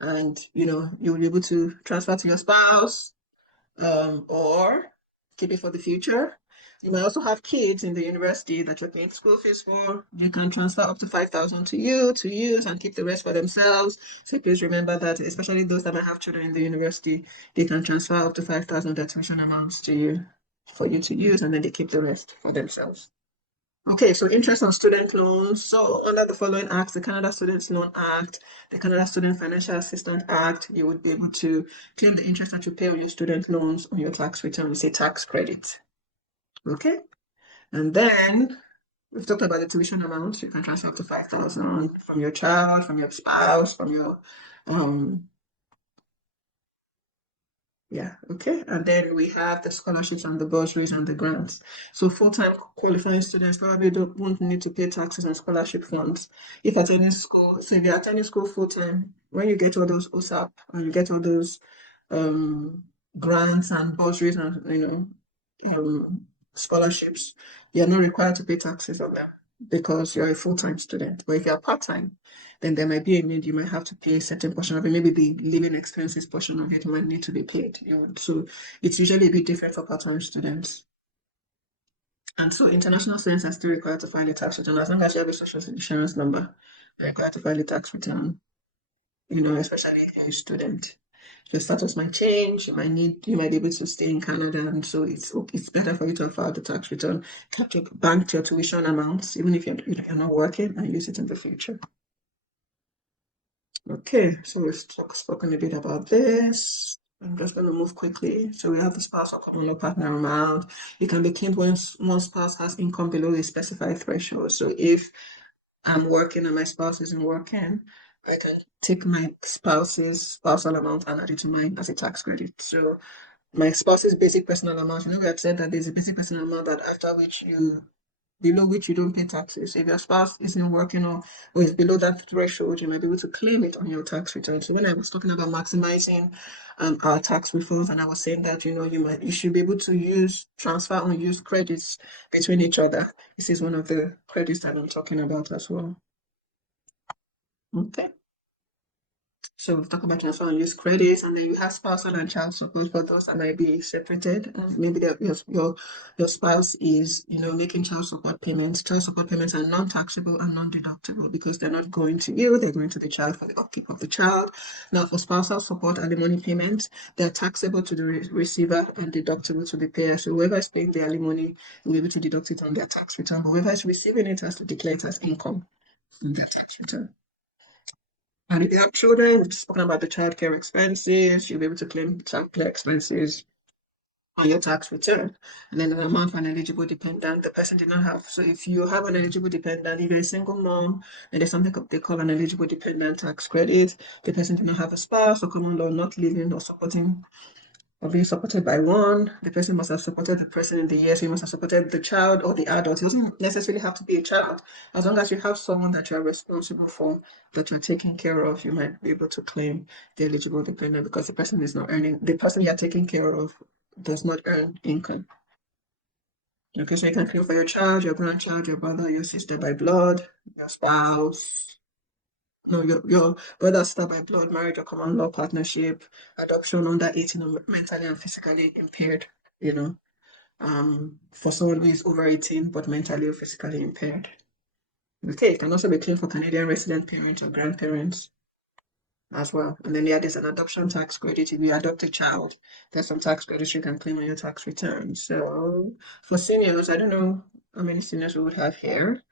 and you will be able to transfer to your spouse, or keep it for the future. You might also have kids in the university that you're paying school fees for. You can transfer up to 5,000 to you to use and keep the rest for themselves. So please remember that, especially those that might have children in the university, they can transfer up to 5,000 tuition amounts to you for you to use, and then they keep the rest for themselves. Okay, so interest on student loans. So under the following acts, the Canada Students Loan Act, the Canada Student Financial Assistance Act, you would be able to claim the interest that you pay on your student loans on your tax return. It's a tax credit. Okay, and then we've talked about the tuition amount. You can transfer up to 5,000 from your child, from your spouse, from your okay. And then we have the scholarships and the bursaries and the grants. So full-time qualifying students probably won't need to pay taxes on scholarship funds. If attending school, so if you're attending school full-time, when you get all those OSAP and you get all those grants and bursaries and scholarships, you're not required to pay taxes on them because you're a full-time student. But if you're part-time, then there might be a need. You might have to pay a certain portion of it. Maybe the living expenses portion of it might need to be paid. So it's usually a bit different for part-time students. And so international students are still required to file a tax return as long as you have a social insurance number. You're required to file a tax return, especially if you're a student. Your status might change. You might be able to stay in Canada, and so it's better for you to file the tax return, kept your bank your tuition amounts, even if you're not working, and use it in the future. Okay, so we've spoken a bit about this. I'm just going to move quickly. So we have the spouse or common law partner amount. It can be claimed when one spouse has income below a specified threshold. So if I'm working and my spouse isn't working, I can take my spouse's spousal amount and add it to mine as a tax credit. So my spouse's basic personal amount, we have said that there's a basic personal amount that below which you don't pay taxes. If your spouse isn't working or is below that threshold, you might be able to claim it on your tax return. So when I was talking about maximizing our tax refunds, and I was saying that you should be able to transfer unused credits between each other. This is one of the credits that I'm talking about as well. Okay. So we've talked about transfer unused credits, and then you have spousal and child support for those that might be separated. Maybe your spouse is making child support payments. Child support payments are non-taxable and non-deductible because they're not going to you; they're going to the child for the upkeep of the child. Now, for spousal support alimony payments, they're taxable to the receiver and deductible to the payer. So whoever is paying the alimony will be able to deduct it on their tax return, but whoever is receiving it has to declare it as income on their tax return. And if you have children, we've spoken about the childcare expenses, you'll be able to claim childcare expenses on your tax return. And then the amount for an eligible dependent, the person did not have. So if you have an eligible dependent, if you're a single mom, and there's something they call an eligible dependent tax credit, the person did not have a spouse or common law not living or supporting or being supported by one, the person must have supported the person in the year, so you must have supported the child or the adult. It doesn't necessarily have to be a child. As long as you have someone that you're responsible for, that you're taking care of, you might be able to claim the eligible dependent because the person is not earning, the person you're taking care of does not earn income. Okay, so you can claim for your child, your grandchild, your brother, your sister by blood, your spouse, no, your brother, sister by blood, marriage or common law partnership, adoption under 18 or mentally and physically impaired, for someone who is over 18 but mentally or physically impaired. Okay, it can also be claimed for Canadian resident parents or grandparents as well. And then there's an adoption tax credit. If you adopt a child, there's some tax credits you can claim on your tax return. So for seniors, I don't know how many seniors we would have here,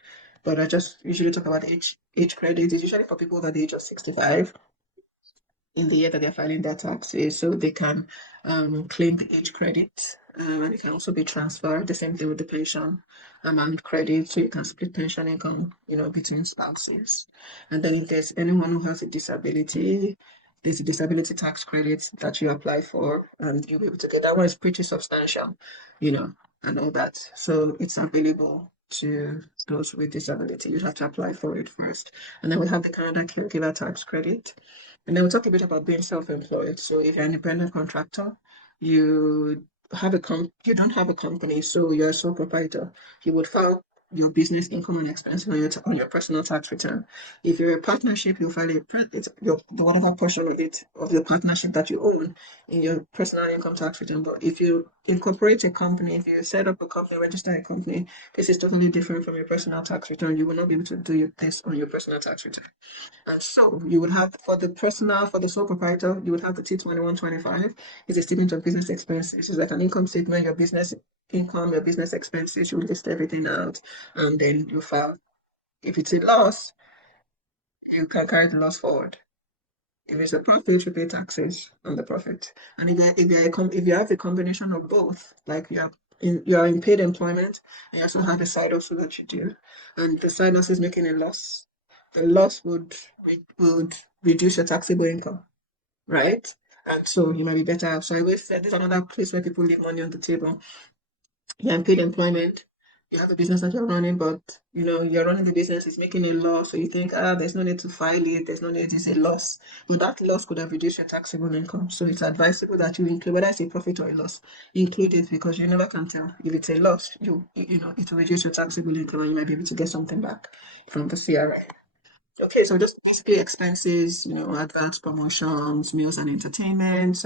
but I just usually talk about age credit. It's usually for people at the age of 65 in the year that they're filing their taxes, so they can claim the age credit, and it can also be transferred. The same thing with the pension amount credit, so you can split pension income, between spouses. And then if there's anyone who has a disability, there's a disability tax credit that you apply for, and you'll be able to get that one. Is pretty substantial, and all that. So it's available to those with disability. You have to apply for it first. And then we have the Canada Caregiver Tax Credit. And then we'll talk a bit about being self-employed. So if you're an independent contractor, you you don't have a company, so you're a sole proprietor. You would file your business income and expenses on your personal tax return. If you're a partnership, you'll file whatever portion of the partnership that you own in your personal income tax return. But if you incorporate a company, if you set up a company, register a company, this is totally different from your personal tax return. You will not be able to do this on your personal tax return. And so you would have for the sole proprietor, you would have the T2125. It's a statement of business expenses. It's like an income statement, your business income, your business expenses. You list everything out, and then you file. If it's a loss, you can carry the loss forward. If it's a profit, you pay taxes on the profit. And if you have a combination of both, like you are in paid employment, and you also have a side hustle that you do, and the side hustle is making a loss, the loss would reduce your taxable income, right? And so you might be better off. So I always say this is another place where people leave money on the table. You're in paid employment, you have a business that you're running, but you're running the business, it's making a loss, so you think, there's no need to file it, there's no need, it's a loss. But that loss could have reduced your taxable income. So it's advisable that you include, whether it's a profit or a loss, include it, because you never can tell. If it's a loss, it will reduce your taxable income and you might be able to get something back from the CRI. Okay, so just basically expenses, advance promotions, meals and entertainment,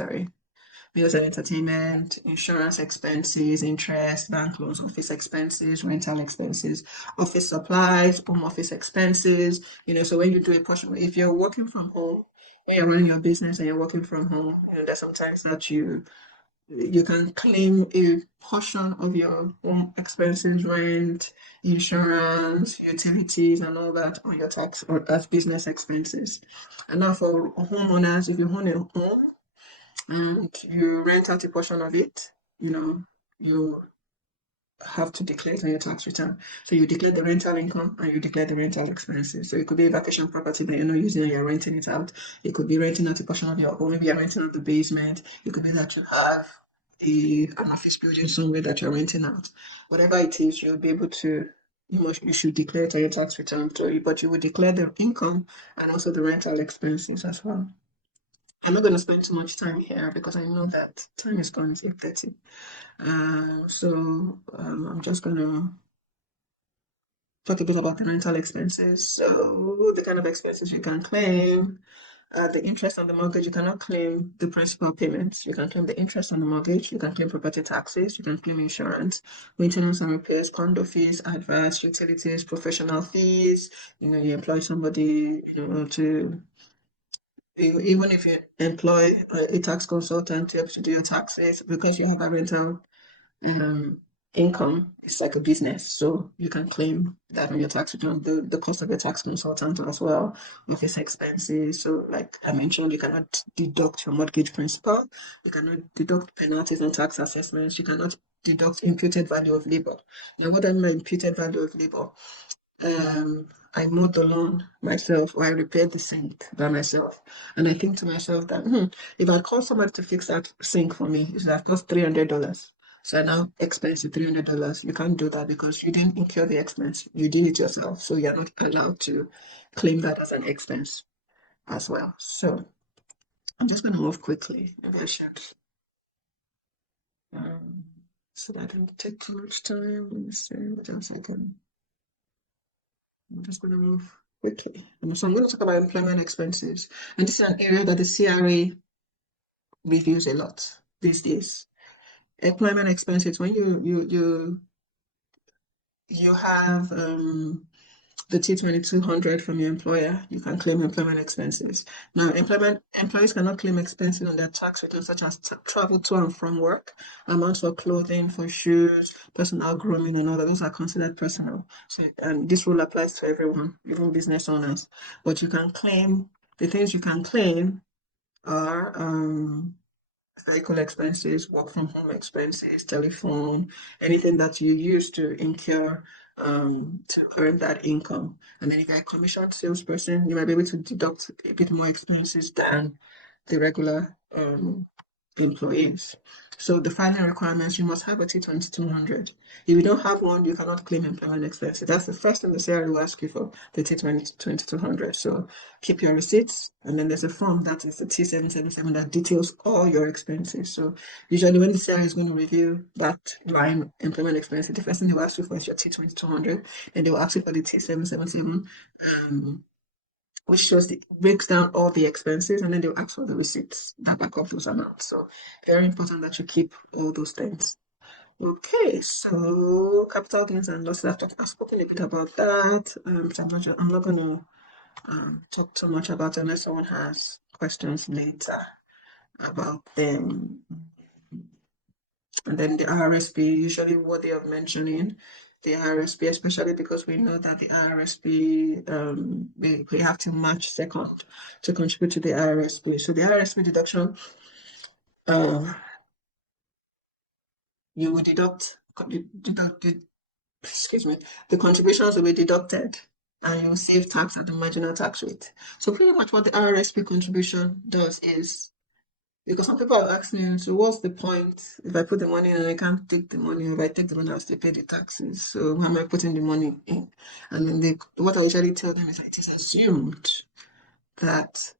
insurance expenses, interest, bank loans, office expenses, rental expenses, office supplies, home office expenses. So when you do a portion, if you're working from home, when you're running your business and you're working from home, there's sometimes that you can claim a portion of your home expenses, rent, insurance, utilities, and all that on your tax or as business expenses. And now for homeowners, if you own a home and you rent out a portion of it, you have to declare it on your tax return. So you declare the rental income and you declare the rental expenses. So it could be a vacation property that you're not using and you're renting it out. It could be renting out a portion of your home. Maybe you're renting out the basement. It could be that you have an office building somewhere that you're renting out. Whatever it is, you'll be able to, you should declare it on your tax return. But you will declare the income and also the rental expenses as well. I'm not going to spend too much time here because I know that time is gone. It's 8:30. I'm just going to talk a bit about the rental expenses. So the kind of expenses you can claim, the interest on the mortgage, you cannot claim the principal payments. You can claim the interest on the mortgage. You can claim property taxes. You can claim insurance, maintenance and repairs, condo fees, advice, utilities, professional fees. You employ somebody, even if you employ a tax consultant to help you do your taxes, because you have a rental income, it's like a business, so you can claim that on your tax return, the cost of your tax consultant as well, office expenses. So like I mentioned, you cannot deduct your mortgage principal, you cannot deduct penalties and tax assessments, you cannot deduct imputed value of labor. Now what I mean by imputed value of labor, I mowed the lawn myself or I repaired the sink by myself. And I think to myself that if I call somebody to fix that sink for me, it would have cost $300. So I now expense the $300. You can't do that because you didn't incur the expense. You did it yourself. So you're not allowed to claim that as an expense as well. So I'm just going to move quickly. Maybe I should. So that I don't take too much time. Let me see what else I can. I'm just going to move quickly. So I'm going to talk about employment expenses. And this is an area that the CRA reviews a lot these days. Employment expenses, when you have the T2200 from your employer, you can claim employment expenses. Now, employees cannot claim expenses on their tax return, such as travel to and from work, amounts for clothing, for shoes, personal grooming, and all that. Those are considered personal. So, and this rule applies to everyone, even business owners. But you can claim, the things you can claim are vehicle expenses, work from home expenses, telephone, anything that you use to incur to earn that income. And then if you're a commissioned salesperson, you might be able to deduct a bit more expenses than the regular employees. So the filing requirements, you must have a T2200. If you don't have one, you cannot claim employment expenses. That's the first thing the CRA will ask you for, the T2200. So keep your receipts, and then there's a form that is the T777 that details all your expenses. So usually when the CRA is going to review that line, employment expenses, the first thing they will ask you for is your T2200, and they will ask you for the T777, which breaks down all the expenses, and then they'll ask for the receipts that back up those amounts. So very important that you keep all those things. Okay, so capital gains and losses. I've spoken a bit about that. So I'm not going to talk too much about it unless someone has questions later about them. And then the RSP, usually worthy of mentioning, the RSP, especially because we know that the RSP, we have to match second to contribute to the RSP. So the RSP deduction, you will deduct, excuse me, the contributions will be deducted and you save tax at the marginal tax rate. So pretty much what the RSP contribution does is, because some people are asking, so what's the point if I put the money in and I can't take the money? If I take the money, I'll still pay the taxes. So why am I putting the money in? And then what I usually tell them is that it is assumed that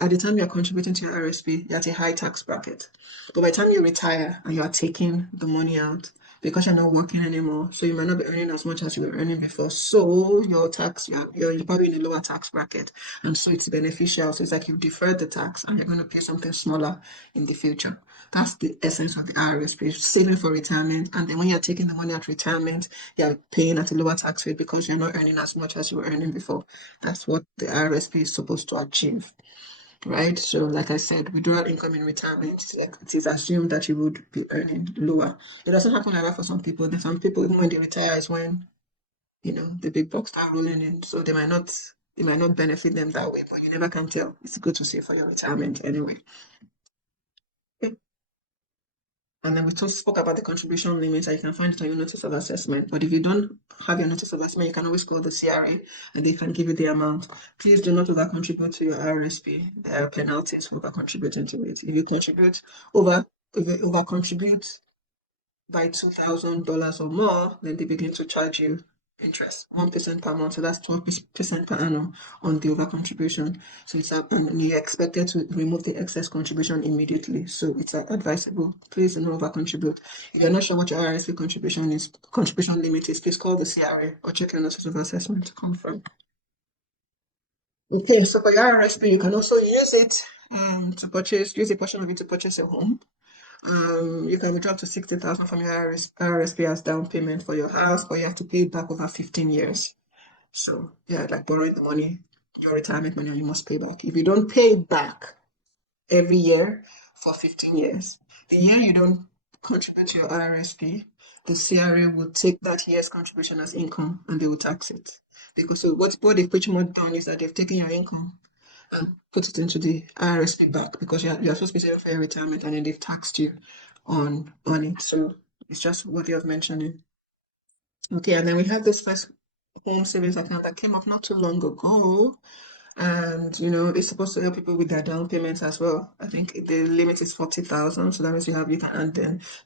at the time you're contributing to your RSP, you're at a high tax bracket. But by the time you retire and you are taking the money out, because you're not working anymore, so you might not be earning as much as you were earning before. So your tax, you're probably in a lower tax bracket. And so it's beneficial. So it's like you've deferred the tax and you're going to pay something smaller in the future. That's the essence of the RSP, saving for retirement. And then when you're taking the money at retirement, you're paying at a lower tax rate because you're not earning as much as you were earning before. That's what the RSP is supposed to achieve. right? So, like I said, withdrawal income in retirement, it is assumed that you would be earning lower. It doesn't happen like that for some people. There's some people, even when they retire, is when the big bucks start rolling in. So they might not benefit them that way, but you never can tell. It's good to save for your retirement anyway. Okay. And then we spoke about the contribution limit, and you can find it on your notice of assessment. But if you don't have your notice of assessment, you can always call the CRA and they can give you the amount. Please do not over contribute to your RSP. There are penalties for over contributing to it. If you over contribute by $2,000 or more, then they begin to charge you interest, 1% per month. So that's 12% per annum on the over contribution. So it's and you're expected to remove the excess contribution immediately. So it's advisable. Please do not over contribute. If you're not sure what your RSP contribution limit is, please call the CRA or check your notice of assessment to confirm. Okay, so for your RSP, you can also use it use a portion of it to purchase a home. You can withdraw up to 60,000 from your RSP as down payment for your house, but you have to pay it back over 15 years. So, yeah, like borrowing the money, your retirement money, you must pay back. If you don't pay it back every year for 15 years, the year you don't contribute to your RSP, the CRA will take that year's contribution as income and they will tax it. Because so what they've pretty much done is that they've taken your income and put it into the RSP back because you're supposed to be saving for your retirement and then they've taxed you on it. So it's just worthy of mentioning. Okay, and then we have this first home savings account that came up not too long ago. And it's supposed to help people with their down payments as well. I think the limit is 40,000, so that means you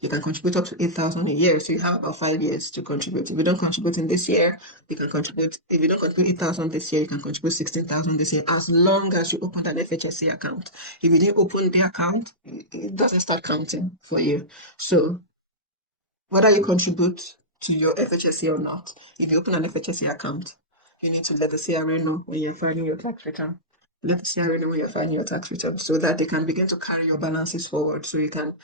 can contribute up to 8,000 a year. So you have about 5 years to contribute. If you don't contribute in this year, you can contribute. If you don't contribute 8,000 this year, you can contribute 16,000 this year, as long as you open an FHSC account. If you didn't open the account, it doesn't start counting for you. So whether you contribute to your FHSC or not, if you open an FHSC account, you need to let the CRA know when you're filing your tax return. Let the CRA know when you're filing your tax return so that they can begin to carry your balances forward. So you can,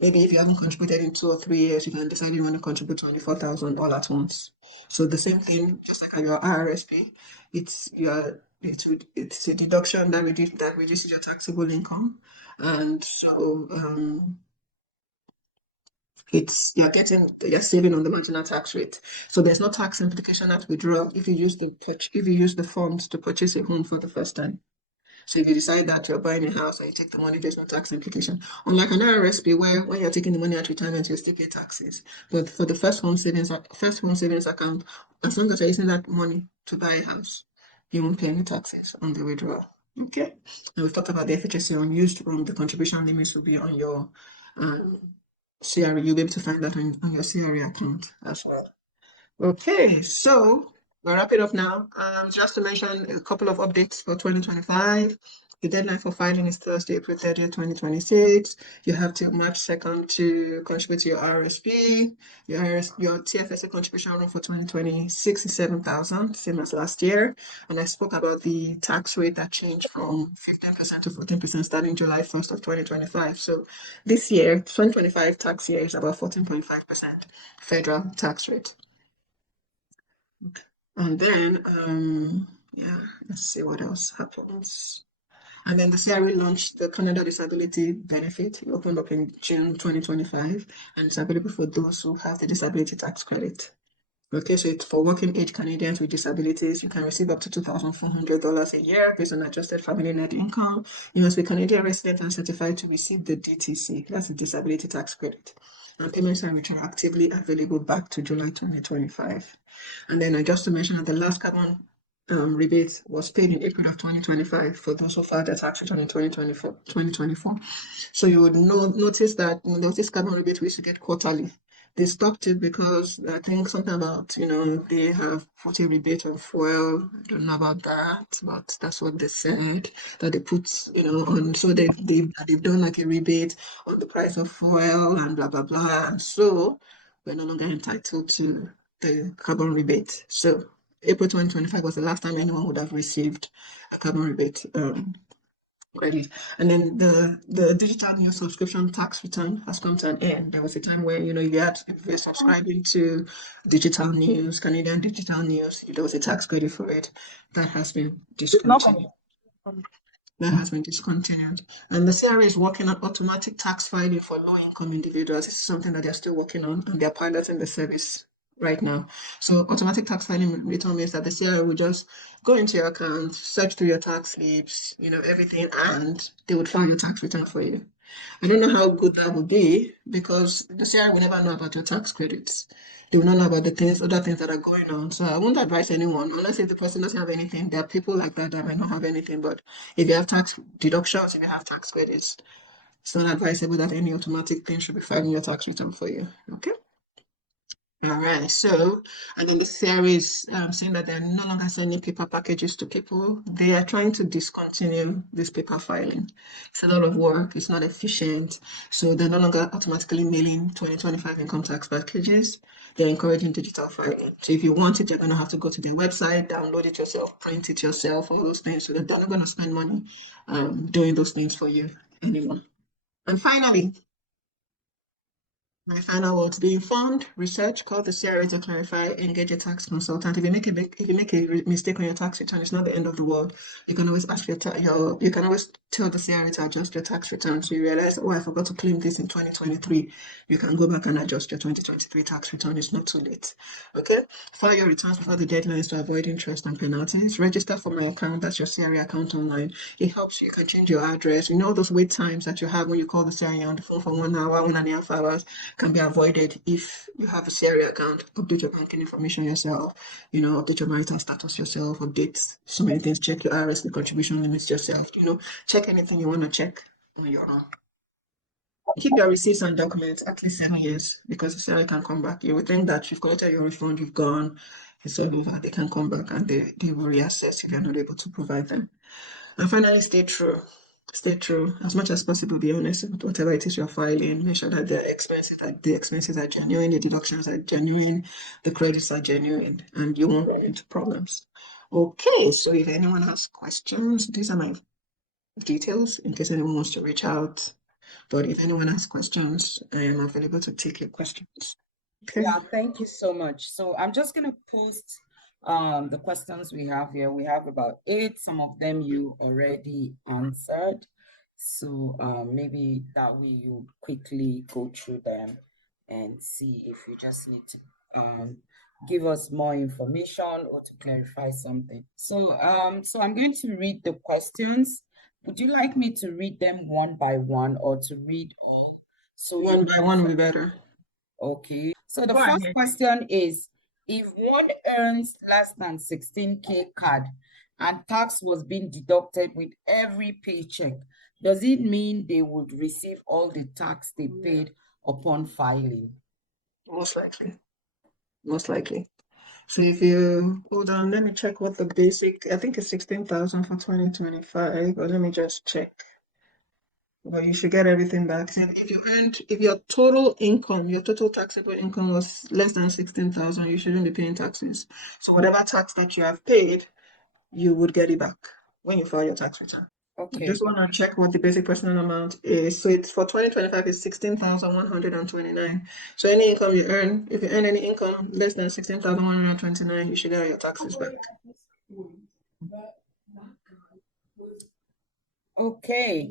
maybe if you haven't contributed in 2 or 3 years, you can decide you want to contribute 24,000 all at once. So the same thing, just like your RRSP, it's a deduction that reduces your taxable income. And so you're saving on the marginal tax rate. So there's no tax implication at withdrawal if you use the funds to purchase a home for the first time. So if you decide that you're buying a house and you take the money, there's no tax implication. Unlike an RRSP where when you're taking the money at retirement, you still pay taxes. But for the first home savings account, as long as you're using that money to buy a house, you won't pay any taxes on the withdrawal. Okay. And we've talked about the FHSC unused the contribution limits will be on your CRA. You'll be able to find that on your CRA account as well. Okay, so we're wrapping up now. Just to mention a couple of updates for 2025. The deadline for filing is Thursday, April 30th, 2026. You have till March 2nd to contribute to your RSP. Your TFSA contribution rate for 2026 is 7,000, same as last year. And I spoke about the tax rate that changed from 15% to 14% starting July 1st of 2025. So this year, 2025 tax year is about 14.5% federal tax rate. And then, let's see what else happens. And then the CRA launched the Canada Disability Benefit. It opened up in June 2025, and it's available for those who have the disability tax credit. Okay, so it's for working age Canadians with disabilities. You can receive up to $2,400 a year based on adjusted family net income. You must be Canadian resident and certified to receive the DTC. That's the disability tax credit. And payments are retroactively available back to July 2025. And then just to mention that the last carbon rebate was paid in April of 2025 for those who filed their tax return in 2024. So you would notice that this carbon rebate we used to get quarterly. They stopped it because I think something about, they have put a rebate on fuel. I don't know about that, but that's what they said, that they put, on. So they've done like a rebate on the price of fuel and blah, blah, blah. And so we're no longer entitled to the carbon rebate. So April 2025 was the last time anyone would have received a carbon rebate credit. And then the digital news subscription tax return has come to an end. There was a time where, if you're subscribing to digital news, Canadian digital news, there was a tax credit for it. That has been discontinued. that has been discontinued. And the CRA is working on automatic tax filing for low-income individuals. This is something that they're still working on, and they're piloting the service right now. So automatic tax filing return means that the CRA will just go into your account, search through your tax slips, everything, and they would file your tax return for you. I don't know how good that would be because the CRA will never know about your tax credits. They will not know about other things that are going on. So I won't advise anyone, unless if the person doesn't have anything. There are people like that that might not have anything. But if you have tax deductions, if you have tax credits, it's not advisable that any automatic thing should be filing your tax return for you. Okay. All right. So, and then the CRA is saying that they're no longer sending paper packages to people. They are trying to discontinue this paper filing. It's a lot of work. It's not efficient. So they're no longer automatically mailing 2025 income tax packages. They're encouraging digital filing. So if you want it, you're going to have to go to their website, download it yourself, print it yourself, all those things. So they're not going to spend money doing those things for you anymore. And finally, my final words: be informed, research, call the CRA to clarify, engage a tax consultant. If you make a mistake on your tax return, it's not the end of the world. You can always ask you can always tell the CRA to adjust your tax return. So you realize, oh, I forgot to claim this in 2023. You can go back and adjust your 2023 tax return. It's not too late. Okay? File your returns before the deadlines to avoid interest and penalties. Register for my account. That's your CRA account online. It helps you can change your address. Those wait times that you have when you call the CRA on the phone for 1 hour, 1.5 hours can be avoided if you have a CRA account. Update your banking information yourself, update your marital status yourself, update so many things, check your RSP contribution limits yourself, check anything you want to check on your own. Keep your receipts and documents at least 7 years because the CRA can come back. You would think that you've collected your refund, you've gone, it's all over. They can come back and they will reassess if you're not able to provide them. And finally, stay true. Stay true. As much as possible, be honest with whatever it is you're filing. Make sure that the expenses are genuine, the deductions are genuine, the credits are genuine, and you won't run into problems. Okay, so if anyone has questions, these are my details in case anyone wants to reach out. But if anyone has questions, I am available to take your questions. Okay. Yeah, thank you so much. So I'm just gonna post the questions we have here. We have about 8. Some of them you already answered. So maybe that way you quickly go through them and see if you just need to give us more information or to clarify something. So I'm going to read the questions. Would you like me to read them one by one or to read all? So One by one will be better. Okay. So the Go first ahead. question is, if one earns less than 16K CAD and tax was being deducted with every paycheck, does it mean they would receive all the tax they paid upon filing? Most likely. Most likely. So if you hold on, let me check what the basic, I think it's 16,000 for 2025, but let me just check. But you should get everything back. So if your total income, your total taxable income was less than 16,000, you shouldn't be paying taxes. So whatever tax that you have paid, you would get it back when you file your tax return. I Okay. just want to check what the basic personal amount is. So it's for 2025 is 16,129. So any income you earn, if you earn any income less than 16,129, you should get your taxes back. Okay.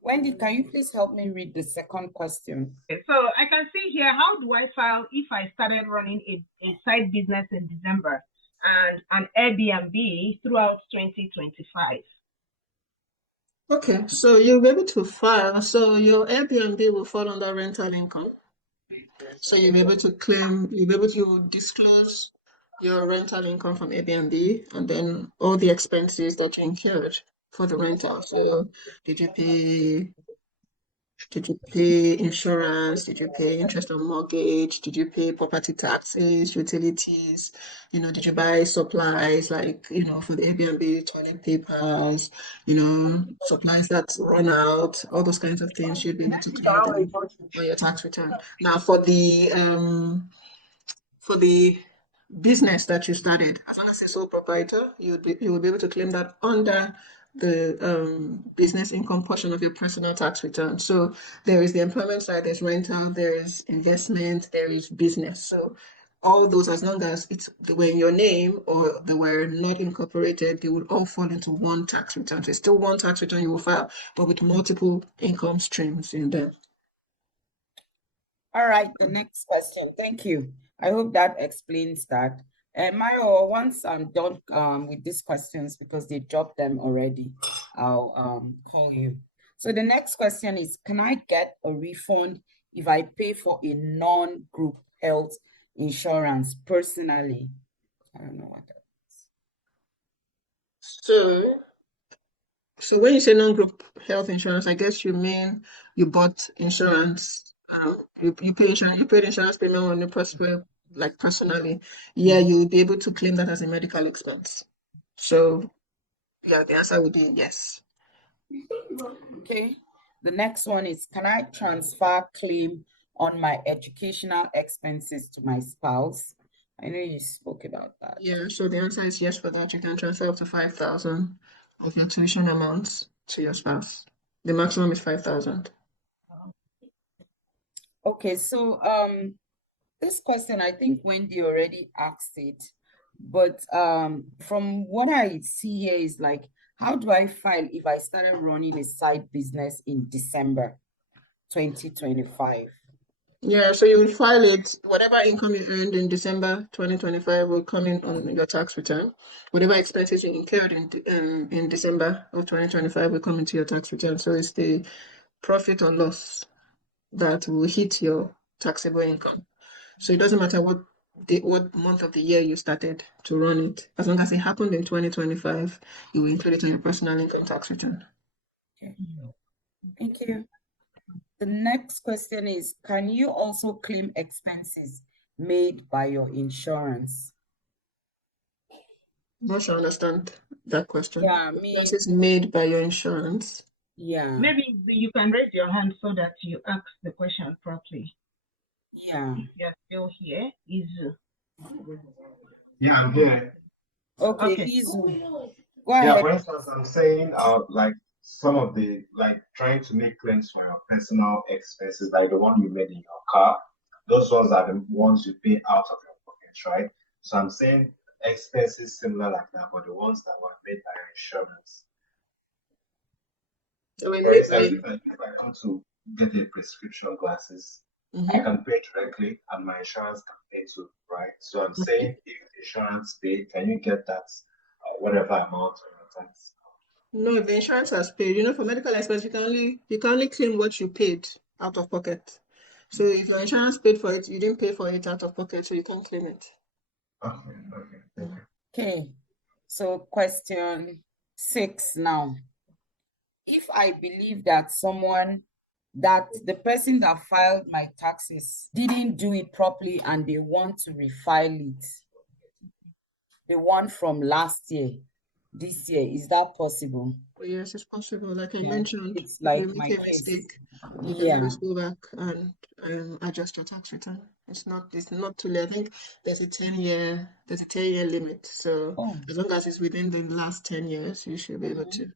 Wendy, can you please help me read the second question? Okay, so I can see here, how do I file if I started running a side business in December and an Airbnb throughout 2025? Okay, so you'll be able to file. So your Airbnb will fall under rental income. So you'll be able to claim, you'll be able to disclose your rental income from Airbnb and then all the expenses that you incurred for the rental. So did you pay Did you pay insurance? Did you pay interest on mortgage? Did you pay property taxes, utilities? Did you buy supplies like, for the Airbnb, toilet papers, supplies that run out, all those kinds of things, you'd be able to claim them on your tax return. Now, for the business that you started, as long as it's sole proprietor, you will be able to claim that under the business income portion of your personal tax return. So there is the employment side, there's rental, there is investment, there is business. So all those, as long as they were in your name or they were not incorporated, they would all fall into one tax return. So it's still one tax return you will file, but with multiple income streams in there. All right, the next question. Thank you. I hope that explains that. Mayo, once I'm done with these questions because they dropped them already, I'll call you. So the next question is, can I get a refund if I pay for a non-group health insurance personally? I don't know what that is. So when you say non-group health insurance, I guess you mean you bought insurance, you pay insurance, you paid insurance payment on your personal, like personally. Yeah, you'll be able to claim that as a medical expense. So yeah, the answer would be yes. Okay. The next one is, can I transfer claim on my educational expenses to my spouse? I know you spoke about that. Yeah, so the answer is yes for that. You can transfer up to 5,000 of your tuition amounts to your spouse. The maximum is 5,000. Okay, so this question, I think Wendy already asked it, but from what I see here is like, how do I file if I started running a side business in December 2025? Yeah, so you will file it, whatever income you earned in December 2025 will come in on your tax return. Whatever expenses you incurred in December of 2025 will come into your tax return. So it's the profit or loss that will hit your taxable income. So it doesn't matter what month of the year you started to run it. As long as it happened in 2025, you will include it on your personal income tax return. Okay. Thank you. The next question is, can you also claim expenses made by your insurance? I'm not sure I understand that question. Yeah, Expenses made by your insurance. yeah, Maybe you can raise your hand so that you ask the question properly. yeah. If you're still here, is Yeah, I'm here. Okay, okay. Izu, go Yeah, ahead. for instance, I'm saying like some of the like trying to make claims for your personal expenses, like the one you made in your car. Those ones are the ones you pay out of your pocket, right? So I'm saying expenses similar like that, but the ones that were made by your insurance. So we For made instance, by if I come to get a prescription glasses, I mhm. can pay directly and my insurance can pay too, right? So I'm saying if the insurance pay, can you get that whatever amount on your tax? No, if the insurance has paid, for medical expense, you can only claim what you paid out of pocket. So if your insurance paid for it, you didn't pay for it out of pocket, so you can't claim it. Okay, okay, thank you. Okay, so question 6 now. If I believe that the person that filed my taxes didn't do it properly and they want to refile it, the one from last year, this year, is that possible? But yes, it's possible. Like I Yeah, mentioned, it's if you like make my a case. mistake, you can Yeah. always go back and adjust your tax return. It's not too late. I think there's a 10-year limit. So Oh. as long as it's within the last 10 years, you should be able to.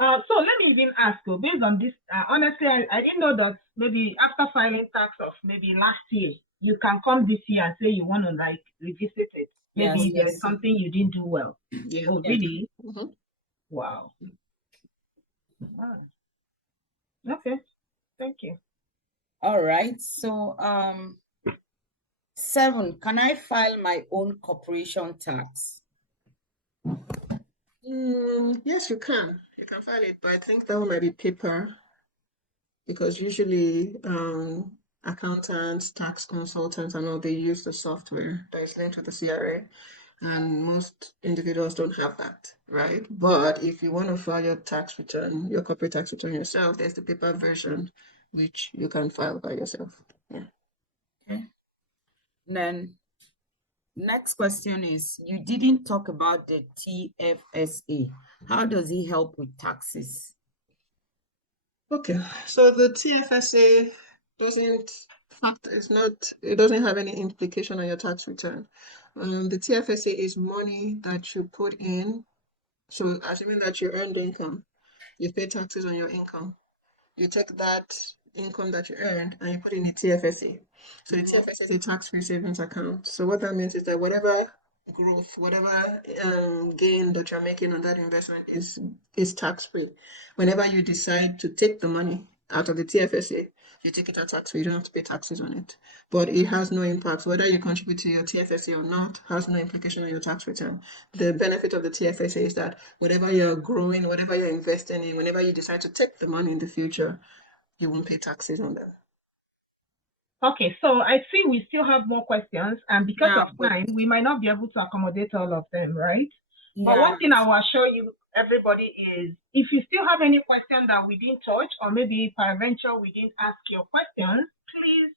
So let me even ask you, based on this, honestly, I didn't know that maybe after filing tax of maybe last year, you can come this year and say you want to like revisit it. Maybe Yes, there's yes. something you didn't do well. Yeah. Oh, really? Mhm. Wow. Ah, okay. Thank you. All right. So 7, can I file my own corporation tax? Yes, you can. You can file it, but I think that one might be paper because usually accountants, tax consultants, and all they use the software that is linked to the CRA, and most individuals don't have that, right? But if you want to file your tax return, your corporate tax return yourself, there's the paper version which you can file by yourself. Yeah. Okay. Then next question is, you didn't talk about the TFSA. How does it help with taxes? Okay, so the TFSA it doesn't have any implication on your tax return. The TFSA is money that you put in. So assuming that you earned income, you pay taxes on your income. You take that, income that you earned and you put in a TFSA. So the TFSA is a tax-free savings account. So what that means is that whatever growth, whatever gain that you're making on that investment is tax-free. Whenever you decide to take the money out of the TFSA, you take it out tax-free. You don't have to pay taxes on it. But it has no impact. Whether you contribute to your TFSA or not has no implication on your tax return. The benefit of the TFSA is that whatever you're growing, whatever you're investing in, whenever you decide to take the money in the future, you won't pay taxes on them. Okay, so I see we still have more questions, and because Yeah, of time, we might not be able to accommodate all of them, right? But yeah, one thing I will assure you, everybody, is if you still have any question that we didn't touch, or maybe peradventure we didn't ask your questions, please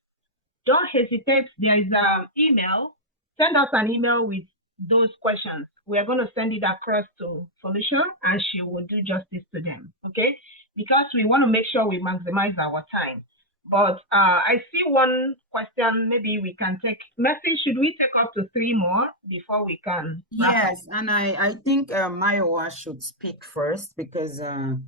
don't hesitate. There is an email. Send us an email with those questions. We are going to send it across to Felicia, and she will do justice to them, okay? Because we want to make sure we maximize our time. But I see one question. Maybe we can take message. Should we take up to 3 more before we can wrap up? yes, and I think Mayowa should speak first because the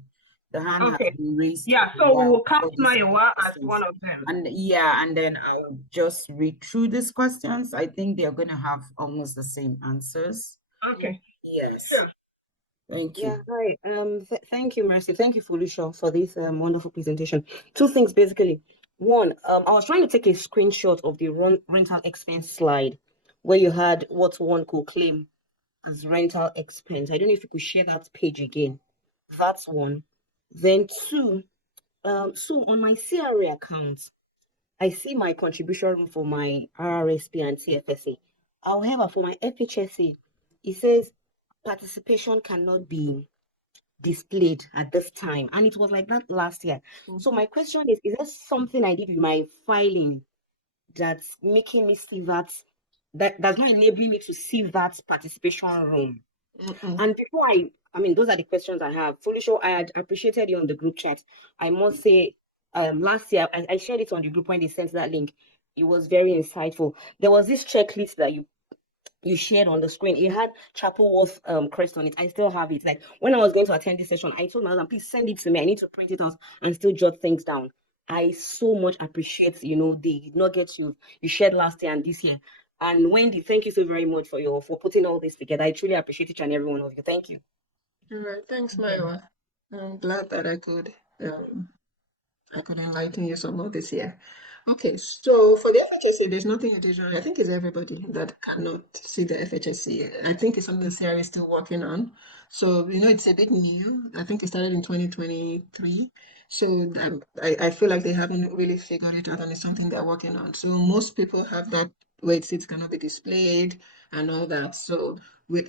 hand has Okay. been raised Yeah, for a so we while will count for these Mayowa as questions. one of them. And yeah, and then I'll just read through these questions. I think they're going to have almost the same answers. Okay. Yes. Sure. Thank Yeah, you. hi. Thank you, Mercy. Thank you, Felicia, for this wonderful presentation. Two things basically. One, I was trying to take a screenshot of the rental expense slide where you had what one could claim as rental expense. I don't know if you could share that page again. That's one. Then two, so on my CRA account, I see my contribution for my RRSP and TFSA. However, for my FHSA, it says participation cannot be displayed at this time. And it was like that last year. So my question is there something I did with my filing that's making me see that's not enabling me to see that participation room? And before I mean, those are the questions I have. Felicia, I had appreciated you on the group chat. I must say, last year I shared it on the group when they sent that link. It was very insightful. There was this checklist that you shared on the screen. It had Chapelworth crest on it. I still have it. Like when I was going to attend this session, I told my husband, please send it to me. I need to print it out and still jot things down. I so much appreciate, the nuggets you shared last year and this year. And Wendy, thank you so very much for putting all this together. I truly appreciate each and every one of you. Thank you. All right, thanks, Myra. I'm glad that I could enlighten you some more this year. Okay, so for the FHSC, there's nothing additional. I think it's everybody that cannot see the FHSC. I think it's something the CRA is still working on. So, it's a bit new. I think it started in 2023. So I feel like they haven't really figured it out and it's something they're working on. So most people have that where it cannot be displayed and all that. So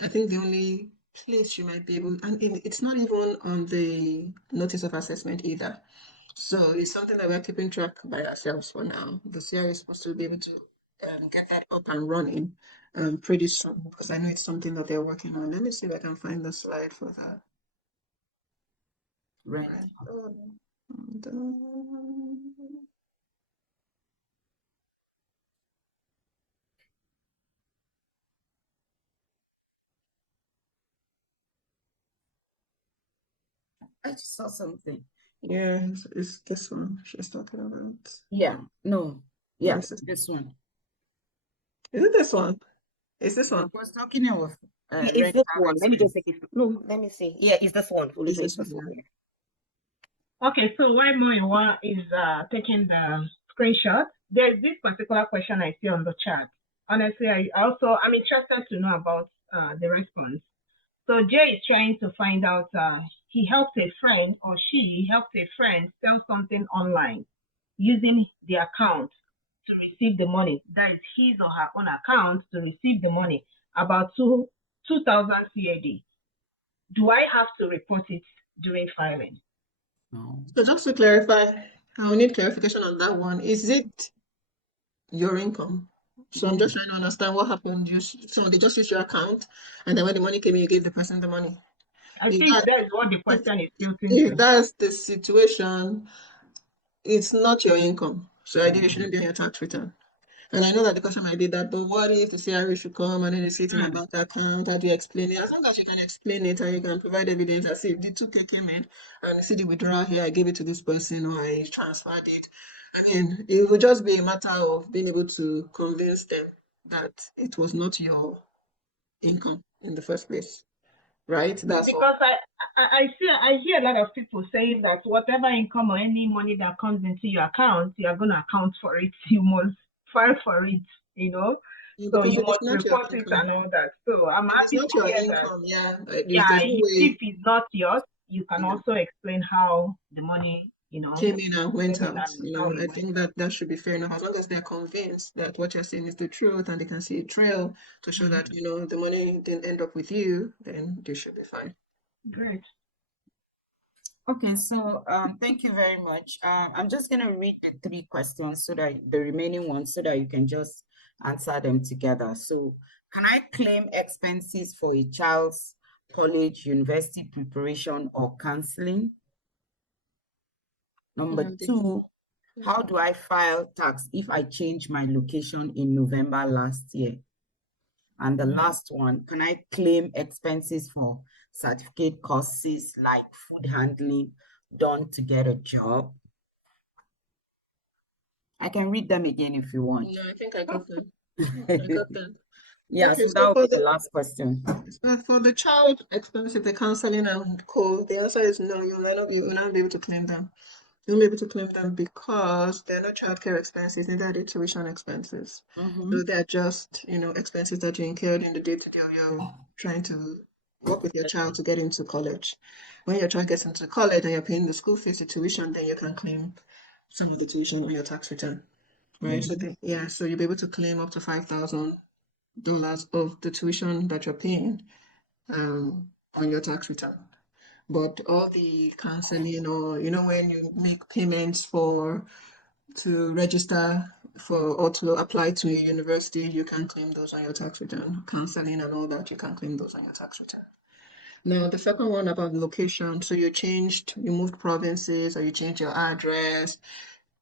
I think the only place you might be able, and it's not even on the notice of assessment either. So it's something that we're keeping track by ourselves for now. The CRA is supposed to be able to get that up and running pretty soon because I know it's something that they're working on. Let me see if I can find the slide for that. Right. And, I just saw something. yeah, it's this one she's talking about. Yeah, no. Yeah, Yes, this one. is it this one? Is this I one? was talking about Yeah, it's rental this one. Let me just expense. take it. No, let me see. Yeah, it's this one. Is Felicia, this it's this one? one. Okay, so while Moyowa is taking the screenshot, there's this particular question I see on the chat. Honestly, I'm interested to know about the response. So Jay is trying to find out, he helped a friend or she helped a friend sell something online using the account to receive the money. That is his or her own account to receive the money, about 2,000 CAD. Do I have to report it during filing? No. So just to clarify, I'll need clarification on that one. Is it your income? So I'm just trying to understand what happened. So they just used your account, and then when the money came in, you gave the person the money. I If think that that's what the question is tilting if to. that's the situation, it's not your income. So ideally, it shouldn't be on your tax return. And I know that the question might be that, but what if the CRA should come and then they see it in a bank account? How do you explain it? As long as you can explain it and you can provide evidence, as if the 2K came in and you see the withdrawal here, I gave it to this person or I transferred it. I mean, it would just be a matter of being able to convince them that it was not your income in the first place, right? That's all. Because I hear a lot of people saying that whatever income or any money that comes into your account, you are going to account for it. You must file for it, you know. Yeah, So because you it is must not your report it income. and all that. So I'm It is happy not to your hear that. income. Yeah, Yeah, there's no if way. it's not yours, you can Yeah. also explain how the money, Came in and went came in out. and how it I went think out. that should be fair enough. As long as they're convinced that what you're saying is the truth and they can see a trail to show that, the money didn't end up with you, then they should be fine. Great. Okay, so thank you very much. I'm just gonna read the three questions so that the remaining ones so that you can just answer them together. So, can I claim expenses for a child's college, university preparation, or counseling? Number two, how do I file tax if I change my location in November last year? And the last one, can I claim expenses for certificate courses like food handling done to get a job? I can read them again if you want. No, I think I got them. I got them. Yeah, Okay, so so that would be the last question. for the child expenses, the counseling and co, the answer is no, you will not be able to claim them. You'll be able to claim them because they're not childcare expenses, neither are they tuition expenses. So they're just, expenses that you incurred in the day-to-day of your trying to work with your child to get into college. When your child gets into college and you're paying the school fees, the tuition, then you can claim some of the tuition on your tax return, right? So so you'll be able to claim up to $5,000 of the tuition that you're paying on your tax return. But all the counseling or, when you make payments to register for or to apply to a university, you can claim those on your tax return. Counseling and all that, you can claim those on your tax return. Now, the second one about location. So you moved provinces or you changed your address.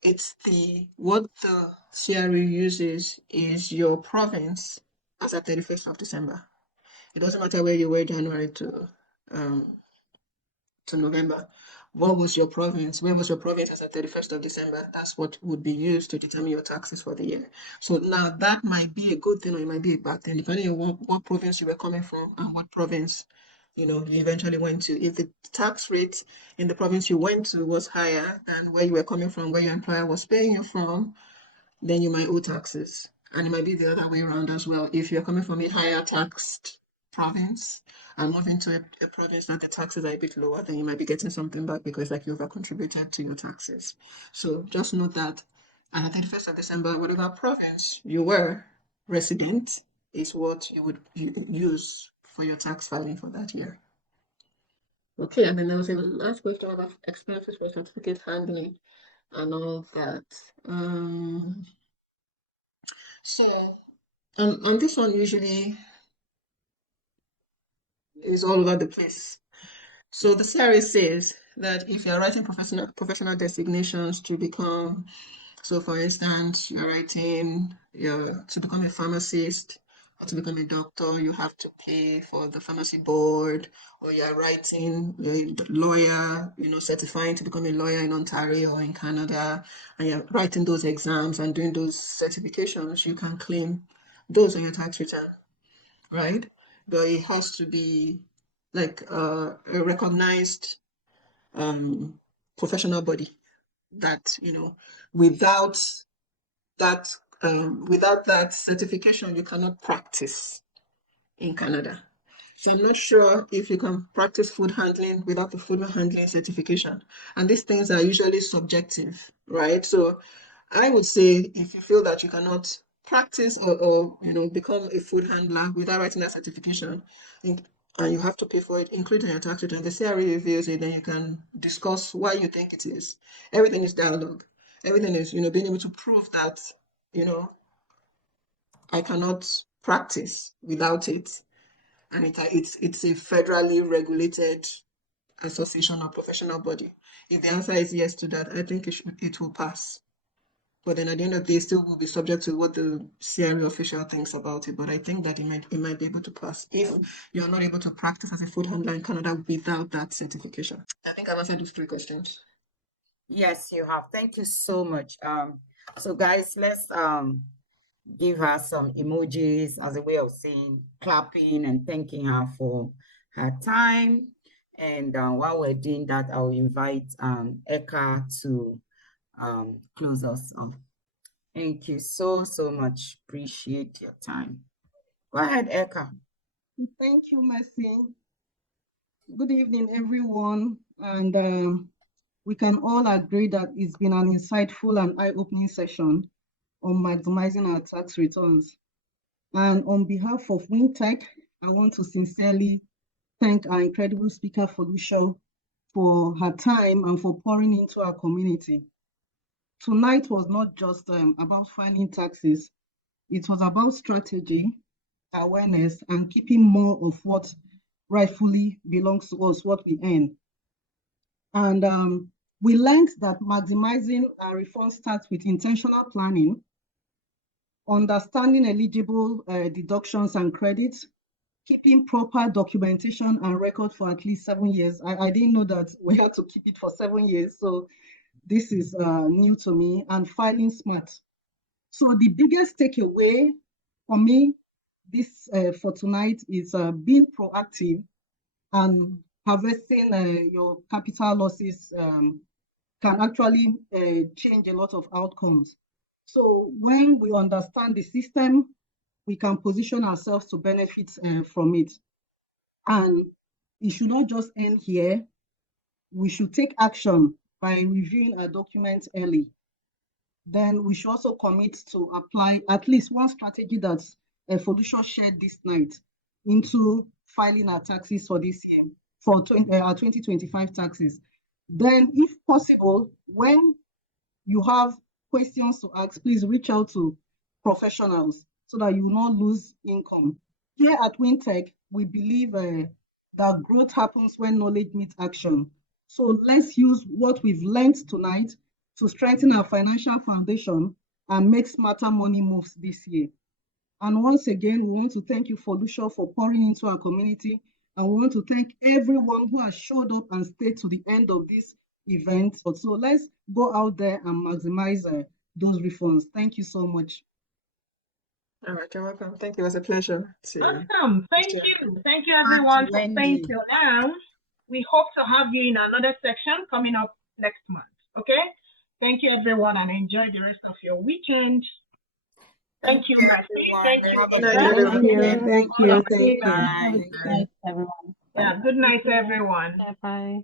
It's what the CRE uses is your province as at 31st of December. It doesn't matter where you were January um, to November. What was your province? Where was your province as at 31st of December? That's what would be used to determine your taxes for the year. So now that might be a good thing or it might be a bad thing, depending on what province you were coming from and what province you eventually went to. If the tax rate in the province you went to was higher than where you were coming from, where your employer was paying you from, then you might owe taxes. And it might be the other way around as well. If you're coming from a higher taxed province and moving to a province that the taxes are a bit lower, then you might be getting something back because like you over contributed to your taxes. So just note that on the 31st of December, whatever province you were resident is what you would use for your tax filing for that year. Okay, and then there was a last question about expenses for certificate handling and all that. So, and this one usually is all over the place. So the CRA says that if you're writing professional designations to become, so for instance, you're to become a pharmacist or to become a doctor, you have to pay for the pharmacy board, or you're writing a lawyer, certifying to become a lawyer in Ontario or in Canada, and you're writing those exams and doing those certifications, you can claim those on your tax return, right? But it has to be like a recognized professional body that, without without that certification, you cannot practice in Canada. So I'm not sure if you can practice food handling without the food handling certification. And these things are usually subjective, right? So I would say if you feel that you cannot practice or become a food handler without writing that certification, and you have to pay for it, including your tax return, the CRE reviews it, then you can discuss why you think it is. Everything is dialogue. Everything is, being able to prove that, I cannot practice without it. And it's a federally regulated association or professional body. If the answer is yes to that, I think it will pass. But then at the end of the day, still will be subject to what the CRE official thinks about it. But I think that it might be able to pass if you're not able to practice as a food handler in Canada without that certification. I think I've answered those 3 questions. Yes, you have. Thank you so much. So guys, let's give her some emojis as a way of saying clapping and thanking her for her time. And while we're doing that, I'll invite Eka to close us off. Thank you so much. Appreciate your time. Go ahead, Eka. Thank you, Mercy. Good evening, everyone. And we can all agree that it's been an insightful and eye-opening session on maximizing our tax returns. And on behalf of WinTECH, I want to sincerely thank our incredible speaker, Felicia, for her time and for pouring into our community. Tonight was not just about filing taxes, it was about strategy, awareness, and keeping more of what rightfully belongs to us, what we earn. And we learned that maximizing our refund starts with intentional planning, understanding eligible deductions and credits, keeping proper documentation and record for at least 7 years. I didn't know that we had to keep it for 7 years, so this is new to me, and filing smart. So the biggest takeaway for me this for tonight is being proactive and harvesting your capital losses can actually change a lot of outcomes. So when we understand the system, we can position ourselves to benefit from it. And it should not just end here. We should take action by reviewing our documents early. Then we should also commit to apply at least one strategy that Felicia shared this night into filing our taxes for this year, for our 2025 taxes. Then, if possible, when you have questions to ask, please reach out to professionals so that you will not lose income. Here at WinTECH, we believe that growth happens when knowledge meets action. So let's use what we've learned tonight to strengthen our financial foundation and make smarter money moves this year. And once again, we want to thank you, Felicia, for pouring into our community. And we want to thank everyone who has showed up and stayed to the end of this event. So let's go out there and maximize those refunds. Thank you so much. All right, you're welcome. Thank you. It was a pleasure. Awesome. Thank you. Thank you, everyone, for staying till now. We hope to have you in another section coming up next month. Okay? Thank you, everyone, and enjoy the rest of your weekend. Thank you, Mercy. Thank you. Thank you. Good night, everyone. Yeah, good night, everyone. Bye.